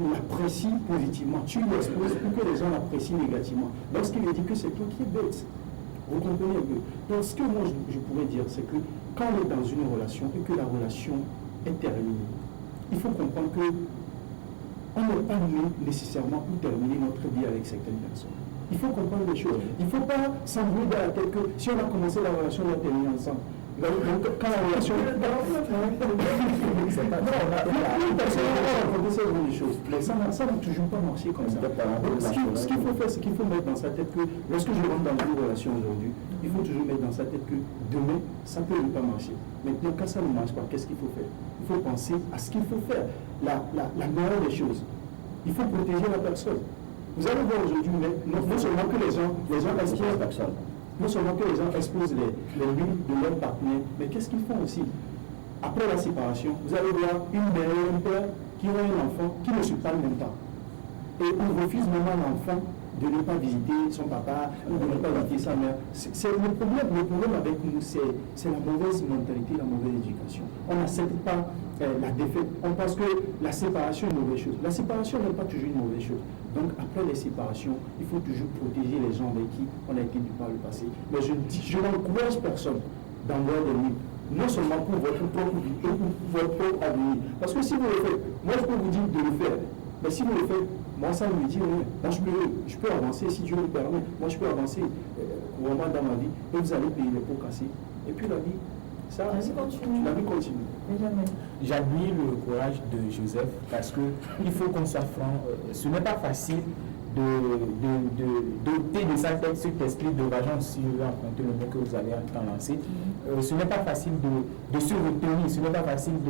l'apprécient positivement. Tu l'exposes pour que les gens l'apprécient négativement. Donc, ce qui veut dire que c'est toi qui es bête. Vous comprenez un peu? Donc, ce que moi je pourrais dire, c'est que quand on est dans une relation et que la relation est terminée, il faut comprendre que on n'est pas né nécessairement pour terminer notre vie avec certaines personnes. Il faut comprendre les choses. Il ne faut pas s'embrouiller dans la tête que si on a commencé la relation, on va terminer ensemble. Donc, quand la relation... Non, personne n'a raconté ce genre de choses. Mais ça n'a toujours pas marché comme ça. Donc, ce qu'il faut faire, c'est qu'il faut mettre dans sa tête que lorsque je rentre dans une relation aujourd'hui, il faut toujours mettre dans sa tête que demain, ça ne peut pas marcher. Maintenant, quand ça ne marche pas, qu'est-ce qu'il faut faire? Il faut penser à ce qu'il faut faire. La meilleure des choses. Il faut protéger la personne. Vous allez voir aujourd'hui, non seulement que les gens exposent personne, non seulement que les gens exposent les vies de leur partenaire, mais qu'est-ce qu'ils font aussi? Après la séparation, vous allez voir une mère et un père qui ont un enfant qui ne se parlent même pas. Et on refuse même à l'enfant de ne pas visiter son papa ou de ne pas visiter sa mère. C'est le problème avec nous, c'est la mauvaise mentalité, la mauvaise éducation. On n'accepte pas la défaite. On pense que la séparation est une mauvaise chose. La séparation n'est pas toujours une mauvaise chose. Donc après les séparations, il faut toujours protéger les gens avec qui on a été par le passé. Mais je n'encourage personne d'envoyer des livres. Non seulement pour votre propre vie et pour votre propre avenir. Parce que si vous le faites, moi je peux vous dire de le faire. Mais si vous le faites, moi ça me dit rien. Moi je peux avancer si Dieu le permet. Moi je peux avancer couramment dans ma vie et vous allez payer les pots cassés. Et puis la vie, la vie continue. J'admire le courage de Joseph parce qu'il faut qu'on soit franc. Ce n'est pas facile d'ôter de sa tête cet esprit de vengeance, si je veux emprunter le mot que vous allez lancer. Ce n'est pas facile de se retenir, ce n'est pas facile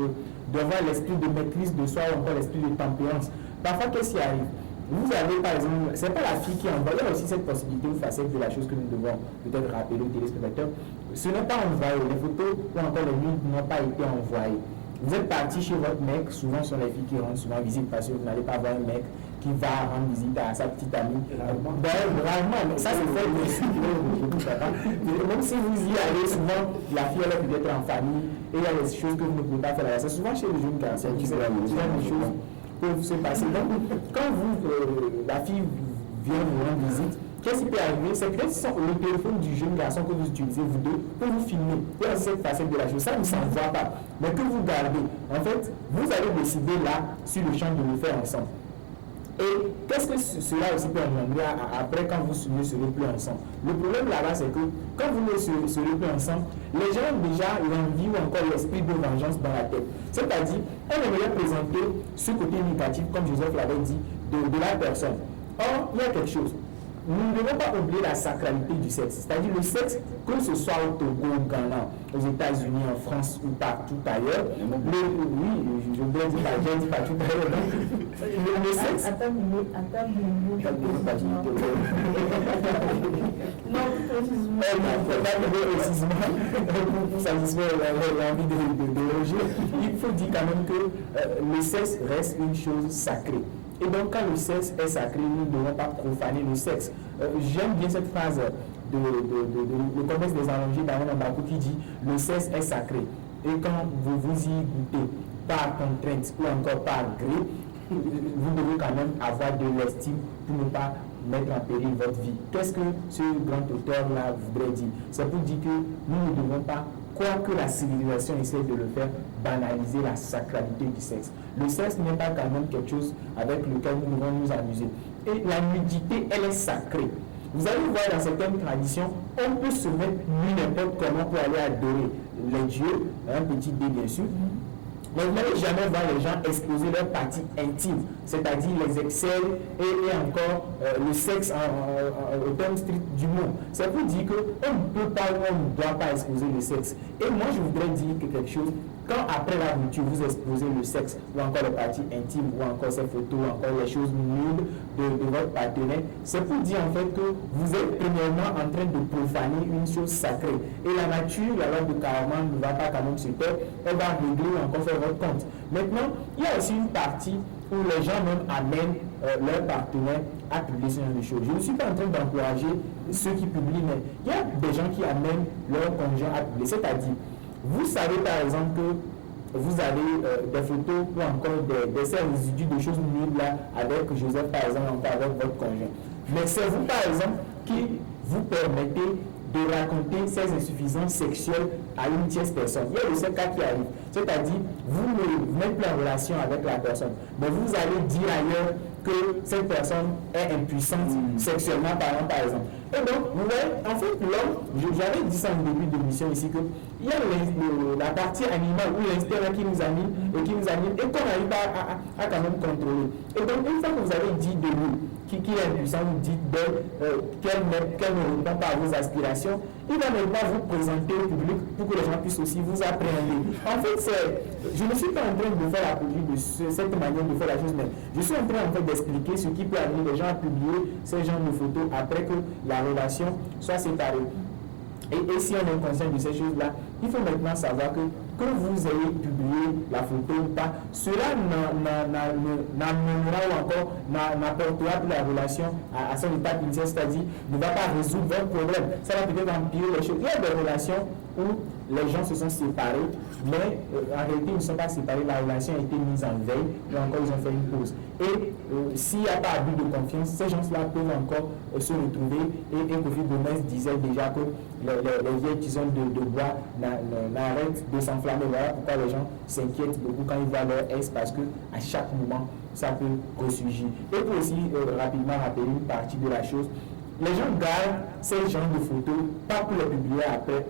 d'avoir l'esprit de maîtrise de soi ou encore l'esprit de tempérance. Parfois, qu'est-ce qui arrive? Vous avez par exemple, c'est pas la fille qui envoie, il y a aussi cette possibilité, une facette de la chose que nous devons peut-être rappeler aux téléspectateurs. Ce n'est pas envoyé, les photos ou encore les livres n'ont pas été envoyés. Vous êtes parti chez votre mec, souvent ce sont les filles qui rendent souvent visite parce que vous n'allez pas avoir un mec qui va rendre visite à sa petite amie. Rarement, mais ça c'est fait de suite. Même si vous y allez, souvent la fille elle est peut-être en famille et il y a des choses que vous ne pouvez pas faire. C'est souvent chez les jeunes garçons qui sont des choses peuvent se passer. Donc, quand la fille vient vous rendre visite, qu'est-ce qui peut arriver? C'est peut-être le téléphone du jeune garçon que vous utilisez, vous deux, pour vous filmer. Il y a cette facette de la chose. Ça ne s'envoie pas. Mais que vous gardez. En fait, vous allez décider là, sur le champ, de le faire ensemble. Et qu'est-ce que cela aussi peut engendrer après quand vous ne serez plus ensemble? Le problème là-bas, c'est que quand vous ne serez plus ensemble, les gens ont déjà l'envie ou encore l'esprit de vengeance dans la tête. C'est-à-dire, on aimerait présenter ce côté négatif, comme Joseph l'avait dit, de la personne. Or, il y a quelque chose. nous ne devons pas oublier la sacralité du sexe. C'est-à-dire le sexe, que ce soit au Togo, au Ghana, aux États-Unis, en France ou partout ailleurs, oui, je voudrais dire partout ailleurs. Le sexe. Non, précisément. Pour satisfaire l'envie de Roger, il faut dire quand même que le sexe reste une chose sacrée. Et donc, quand le sexe est sacré, nous ne devons pas profaner le sexe. J'aime bien cette phrase de Codex des Allongés d'Aaron Ambakou qui dit « Le sexe est sacré ». Et quand vous vous y goûtez par contrainte ou encore par gré, vous devez quand même avoir de l'estime pour ne pas mettre en péril votre vie. Qu'est-ce que ce grand auteur-là voudrait dire? C'est pour dire que nous ne devons pas, quoique la civilisation essaie de le faire, banaliser la sacralité du sexe. Le sexe n'est pas quand même quelque chose avec lequel nous devons nous amuser. Et la nudité, elle est sacrée. Vous allez voir dans certaines traditions, on peut se mettre nu n'importe comment pour aller adorer les dieux, un petit dé bien sûr. Mais vous n'allez jamais voir les gens exposer leurs parties intimes, c'est-à-dire les excès et encore le sexe au terme strict du mot. C'est pour dire qu'on ne peut pas ou on ne doit pas exposer le sexe. Et moi, je voudrais dire que quelque chose, quand après la rupture, vous exposez le sexe, ou encore les parties intimes, ou encore ces photos, ou encore les choses nudes de votre partenaire, c'est pour dire en fait que vous êtes premièrement en train de profaner une chose sacrée. Et la nature, la loi de Karaman ne va pas quand même se taire, elle va régler ou encore faire votre compte. Maintenant, il y a aussi une partie où les gens même amènent leurs partenaires à publier ce genre de choses. Je ne suis pas en train d'encourager ceux qui publient, mais il y a des gens qui amènent leurs conjoints à publier. C'est-à-dire, vous savez par exemple que vous avez des photos ou encore des résidus de choses nudes là avec Joseph par exemple, encore avec votre conjoint. Mais c'est vous par exemple qui vous permettez de raconter ces insuffisances sexuelles à une tierce personne. Il y a de ces cas qui arrivent. C'est-à-dire, vous n'êtes plus en relation avec la personne, mais vous allez dire ailleurs que cette personne est impuissante sexuellement parlant, par exemple. Et donc, vous voyez, en fait, l'homme, j'avais dit ça au début de l'émission ici, qu'il y a la partie animale ou l'instinct qui nous anime et qu'on n'arrive pas à quand même contrôler. Et donc, une fois que vous avez dit de lui, qui est impuissant, vous dites d'elle, qu'elle ne répond pas à vos aspirations, il va maintenant vous présenter au public pour que les gens puissent aussi vous appréhender. En fait, je ne suis pas en train de faire l'apologie de cette manière de faire la chose, mais je suis en train en fait d'expliquer ce qui peut amener les gens à publier ces genres de photos après que la relation soit séparée. Et si on est conscient de ces choses-là, il faut maintenant savoir que vous ayez publié la photo ou pas, cela n'amènera ou encore n'apportera plus la relation à son état initial, c'est-à-dire ne va pas résoudre votre problème. Ça va peut-être empirer les choses. Il y a des relations où les gens se sont séparés, mais en réalité ils ne sont pas séparés, la relation a été mise en veille, ou encore ils ont fait une pause. Et s'il n'y a pas abus de confiance, ces gens-là peuvent encore se retrouver. Et Kofi Gomez disait déjà que les vieilles tisons de bois n'arrêtent de s'enflammer. Voilà pourquoi les gens s'inquiètent beaucoup quand ils voient leur ex, parce que à chaque moment ça peut ressurgir. Et pour aussi rapidement rappeler une partie de la chose, les gens gardent ces genres de photos, pas pour les publier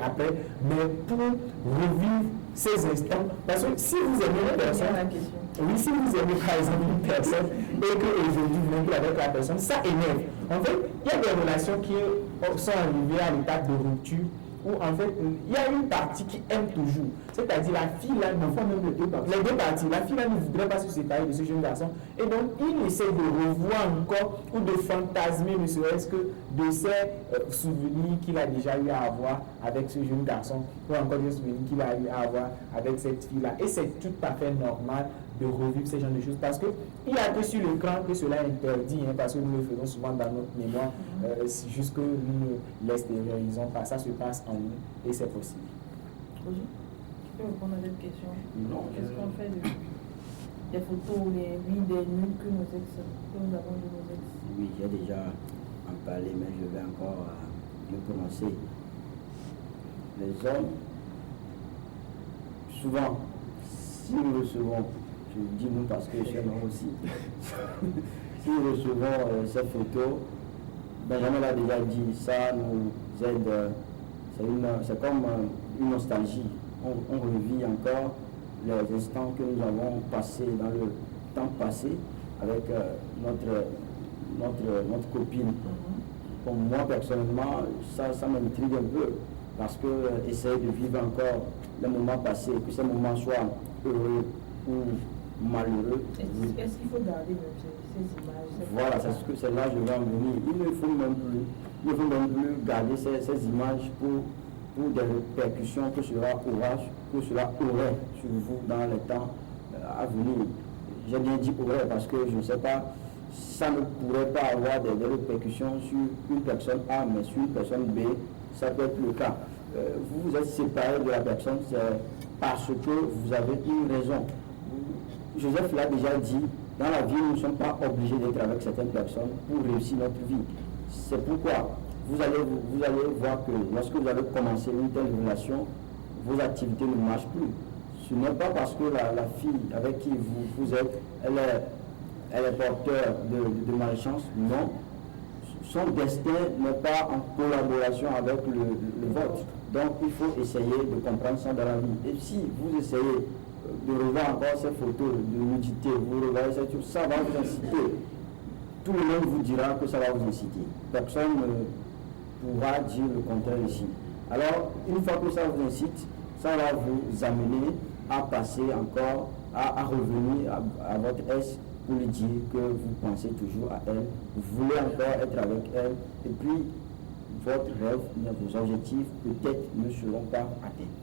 après, mais pour revivre ces instants. Parce que si vous aimez une personne, oui, si vous aimez par exemple une personne et qu'aujourd'hui vous n'êtes plus avec la personne, ça énerve. En fait, il y a des relations qui sont arrivées à l'étape de rupture où en fait, il y a une partie qui aime toujours. C'est-à-dire la fille là, les deux parties, la fille là ne voudrait pas se séparer de ce jeune garçon. Et donc, il essaie de revoir encore ou de fantasmer, ne serait-ce que de ces souvenirs qu'il a déjà eu à avoir avec ce jeune garçon, ou encore des souvenirs qu'il a eu à avoir avec cette fille-là. Et c'est tout à fait normal de revivre ce genre de choses, parce qu'il n'y a que sur l'écran que cela est interdit, parce que nous le faisons souvent dans notre mémoire, jusque nous ne l'extériorisons pas. Ça se passe en nous et c'est possible. Oui. Tu peux répondre à cette question? Non. Qu'est-ce qu'on fait des photos, des nudes que nous avons de nos ex? Oui, j'ai déjà en parlé, mais je vais encore le prononcer. Les hommes, souvent, si nous recevons, je dis nous parce que je suis un homme aussi, si nous recevons ces photos, Benjamin l'a déjà dit, ça nous aide, c'est comme une nostalgie. On revit encore les instants que nous avons passés dans le temps passé avec notre copine. Bon, moi, personnellement, ça m'intrigue un peu, parce que essayer de vivre encore les moments passés, que ces moments soient heureux ou malheureux. Est-ce qu'il faut garder ces images? Voilà, c'est là que je vais en venir. Il ne faut même plus garder ces images pour des répercussions que cela aurait sur vous dans les temps à venir. J'ai bien dit aurait parce que je ne sais pas, ça ne pourrait pas avoir des répercussions sur une personne A, mais sur une personne B, ça peut être le cas. Vous vous êtes séparé de la personne, c'est parce que vous avez une raison. Joseph l'a déjà dit, dans la vie, nous ne sommes pas obligés d'être avec certaines personnes pour réussir notre vie. C'est pourquoi vous allez voir que lorsque vous allez commencer une telle relation, vos activités ne marchent plus. Ce n'est pas parce que la fille avec qui vous êtes, elle est porteur de malchance, non. Son destin n'est pas en collaboration avec le vôtre. Donc il faut essayer de comprendre ça dans la vie. Et si vous essayez de revoir encore ces photos de nudité, vous revoyez cette chose, ça va vous inciter. Tout le monde vous dira que ça va vous inciter. Personne ne pourra dire le contraire ici. Alors, une fois que ça vous incite, ça va vous amener à passer encore, à revenir à votre ex pour lui dire que vous pensez toujours à elle, vous voulez encore être avec elle, et puis votre rêve, vos objectifs peut-être ne seront pas atteints.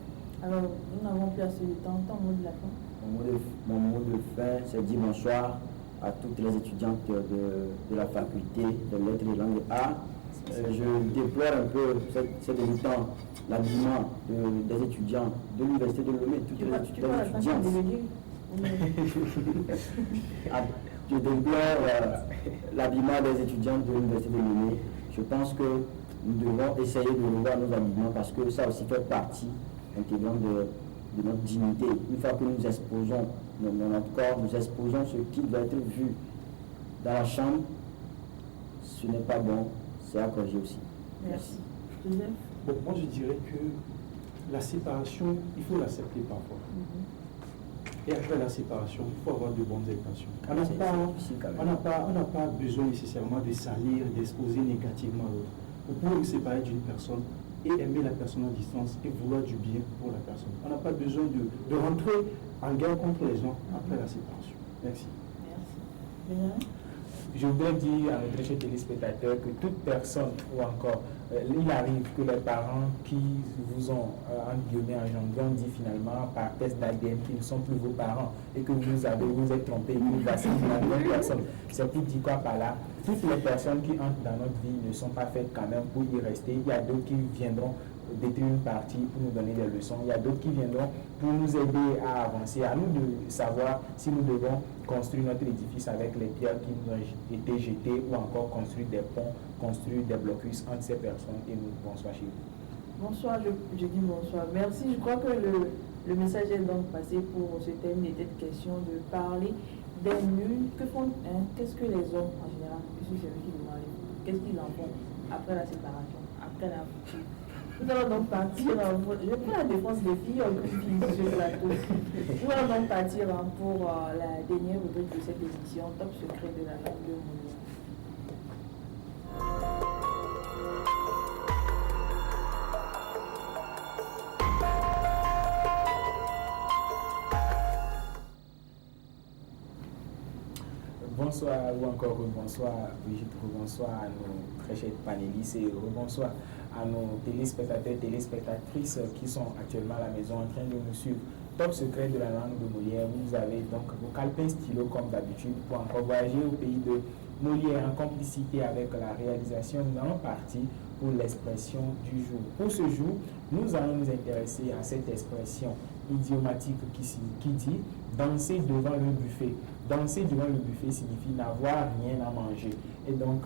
Alors, nous n'avons plus assez de temps. Ton mot de la fin? Mon mot de fin, c'est dire bonsoir à toutes les étudiantes de la faculté de lettres et langues et arts. Je déplore un peu ces derniers temps l'habillement des étudiants de l'université de Lomé, toutes les étudiantes. Je déplore l'habillement des étudiants de l'université de Lomé. Je pense que nous devons essayer de revoir nos habillements parce que ça aussi fait partie intégrante de notre dignité. Une fois que nous exposons dans notre corps, nous exposons ce qui doit être vu dans la chambre, ce n'est pas bon, c'est à corriger aussi. Merci. Bon, moi je dirais que la séparation, il faut l'accepter parfois. Et après la séparation, il faut avoir de bonnes intentions. On n'a pas besoin nécessairement de salir, d'exposer négativement l'autre. On peut se séparer d'une personne et aimer la personne à distance et vouloir du bien pour la personne. On n'a pas besoin de rentrer en guerre contre les gens après la séparation. Merci. Merci. Je voudrais dire à notre chers téléspectateurs que toute personne, ou encore, il arrive que les parents qui vous ont, entre guillemets, engendré, ont dit finalement par test d'ADN qu'ils ne sont plus vos parents et que vous êtes trompé et que voici la bonne personne. C'est pour dire quoi par là? Toutes les personnes qui entrent dans notre vie ne sont pas faites quand même pour y rester. Il y a d'autres qui viendront détruire une partie pour nous donner des leçons. Il y a d'autres qui viendront pour nous aider à avancer. À nous de savoir si nous devons construire notre édifice avec les pierres qui nous ont été jetées ou encore construire des ponts, construire des blocus entre ces personnes et nous. Bonsoir chez vous. Bonsoir, je dis bonsoir. Merci. Je crois que le message est donc passé pour ce thème. Il était question de parler des nuls. Qu'est-ce que les hommes en général, qu'est-ce qu'ils en font après la séparation, après la rupture? Nous allons donc partir, je prends la défense des filles, sur le plateau. Nous allons donc partir pour la dernière rubrique de cette émission, Top secret de la langue Molière. Bonsoir à vous encore, bonsoir Brigitte, bonsoir à nos très chers panélistes et bonsoir à nos téléspectateurs, téléspectatrices qui sont actuellement à la maison en train de nous suivre. Top secret de la langue de Molière, vous avez donc vos calepins stylo comme d'habitude pour encore voyager au pays de Molière en complicité avec la réalisation. Nous allons partir pour l'expression du jour. Pour ce jour, nous allons nous intéresser à cette expression idiomatique qui dit danser devant le buffet. Danser devant le buffet signifie n'avoir rien à manger. Et donc,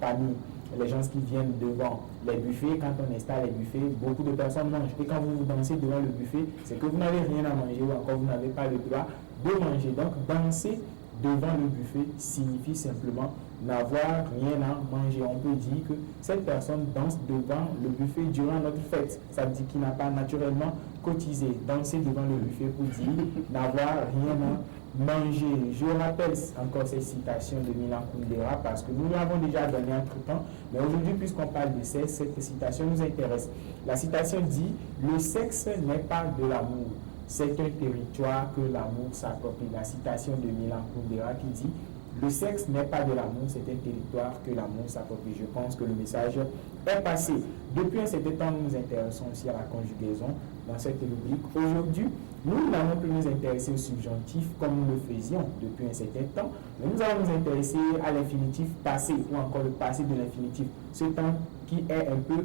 parmi les gens qui viennent devant les buffets, quand on installe les buffets, beaucoup de personnes mangent. Et quand vous dansez devant le buffet, c'est que vous n'avez rien à manger ou encore vous n'avez pas le droit de manger. Donc, danser devant le buffet signifie simplement n'avoir rien à manger. On peut dire que cette personne danse devant le buffet durant notre fête. Ça veut dire qu'il n'a pas naturellement cotisé. Danser devant le buffet pour dire n'avoir rien à manger. Je rappelle encore ces citations de Milan Kundera parce que nous l'avons déjà donné entre-temps, mais aujourd'hui, puisqu'on parle de sexe, cette citation nous intéresse. La citation dit « Le sexe n'est pas de l'amour, c'est un territoire que l'amour s'approprie ». La citation de Milan Kundera qui dit « Le sexe n'est pas de l'amour, c'est un territoire que l'amour s'approprie ». Je pense que le message est passé. Depuis un certain temps, nous nous intéressons aussi à la conjugaison dans cette rubrique. Aujourd'hui, nous n'allons plus nous intéresser au subjonctif comme nous le faisions depuis un certain temps, mais nous allons nous intéresser à l'infinitif passé ou encore le passé de l'infinitif, ce temps qui est un peu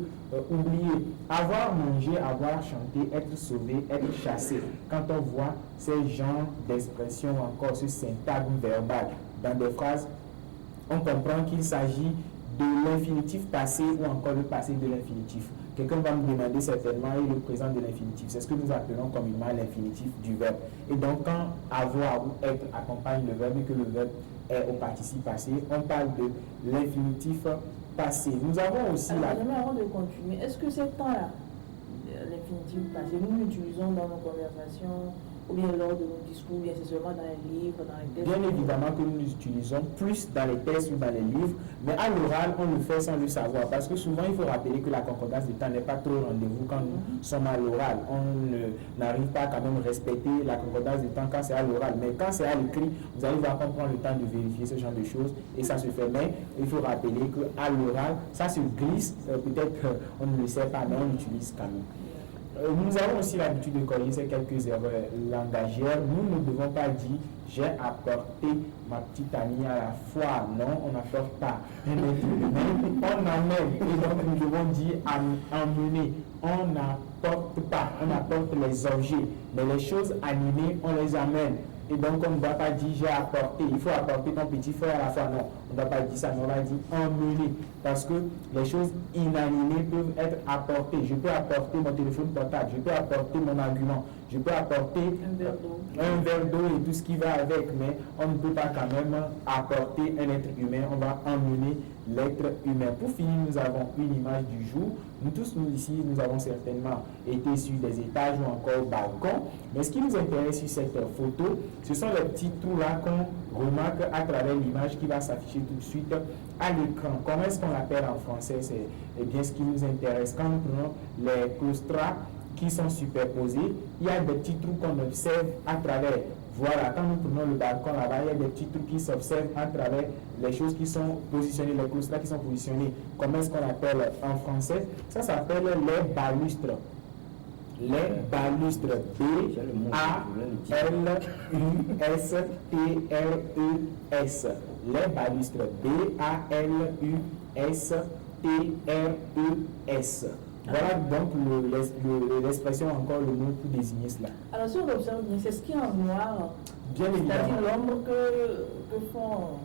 oublié. Avoir mangé, avoir chanté, être sauvé, être chassé. Quand on voit ces genres d'expressions ou encore ce syntagme verbal dans des phrases, on comprend qu'il s'agit de l'infinitif passé ou encore le passé de l'infinitif. Quelqu'un va me demander certainement le présent de l'infinitif. C'est ce que nous appelons communément l'infinitif du verbe. Et donc quand avoir ou être accompagne le verbe et que le verbe est au participe passé, on parle de l'infinitif passé. Nous avons aussi Avant de continuer, est-ce que ce temps-là, l'infinitif passé, nous l'utilisons dans nos conversations ou bien lors de nos discours, bien c'est seulement dans les livres, dans les textes? Bien évidemment que nous l'utilisons plus dans les textes ou dans les livres, mais à l'oral, on le fait sans le savoir. Parce que souvent, il faut rappeler que la concordance du temps n'est pas trop au rendez-vous quand nous sommes à l'oral. On n'arrive pas à quand même respecter la concordance du temps quand c'est à l'oral. Mais quand c'est à l'écrit, vous allez voir qu'on prend le temps de vérifier ce genre de choses et ça se fait. Mais il faut rappeler qu'à l'oral, ça se glisse. Peut-être qu'on ne le sait pas, mais on l'utilise quand même. Nous avons aussi l'habitude de corriger quelques erreurs langagières. Nous ne devons pas dire j'ai apporté ma petite amie à la foire. Non, on n'apporte pas un être humain, on amène. Et donc nous devons dire emmener. On n'apporte pas, on apporte les objets. Mais les choses animées, on les amène. Et donc on ne va pas dire j'ai apporté, il faut apporter ton petit frère à la fois. Non, on ne va pas dire ça, mais on va dire emmener. Parce que les choses inanimées peuvent être apportées. Je peux apporter mon téléphone portable, je peux apporter mon argument, je peux apporter un verre d'eau et tout ce qui va avec, mais on ne peut pas quand même apporter un être humain, on va emmener l'être humain. Pour finir, nous avons une image du jour. Nous tous, nous ici, nous avons certainement été sur des étages ou encore balcons. Mais ce qui nous intéresse sur cette photo, ce sont les petits trous là qu'on remarque à travers l'image qui va s'afficher tout de suite à l'écran. Comment est-ce qu'on l'appelle en français? C'est bien ce qui nous intéresse. Quand nous prenons les claustras qui sont superposés, il y a des petits trous qu'on observe à travers. Voilà, quand nous prenons le balcon là-bas, il y a des petits trucs qui s'observent à travers les choses qui sont positionnées, les claustras qui sont positionnés. Comment est-ce qu'on appelle en français? Ça s'appelle les balustres. Les balustres. B-A-L-U-S-T-R-E-S. Les balustres. B-A-L-U-S-T-R-E-S. Voilà donc l'expression, encore le mot pour désigner cela. Alors si on observe bien, c'est ce qui est en noir. Bien évidemment. C'est-à-dire l'ombre que font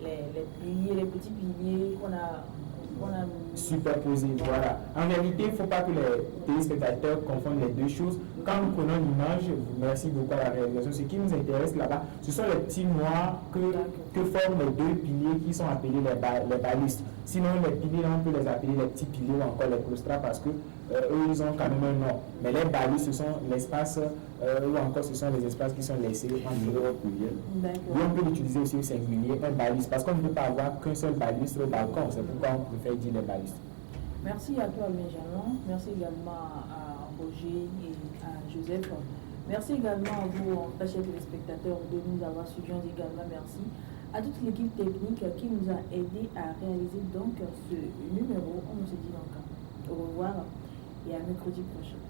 les piliers, les petits piliers qu'on a superposés. Voilà. En réalité, il ne faut pas que les téléspectateurs confondent les deux choses. Quand nous prenons l'image, merci beaucoup à la réalisation, ce qui nous intéresse là-bas, ce sont les petits noirs que forment les deux piliers qui sont appelés les balustres. Sinon, les piliers, on peut les appeler les petits piliers ou encore les claustras parce que eux, ils ont quand même un nom. Mais les balustres, ce sont l'espace, ou encore ce sont les espaces qui sont laissés en dehors au pluriel. On peut l'utiliser aussi au singulier, un balustre, parce qu'on ne peut pas avoir qu'un seul balustre au balcon. C'est pourquoi on préfère dire les balustres. Merci à toi, Benjamin. Merci également à Roger et à Joseph. Merci également à vous, chers téléspectateurs, de nous avoir suivis. Également merci à toute l'équipe technique qui nous a aidés à réaliser donc ce numéro. On se dit donc au revoir et à mercredi prochain.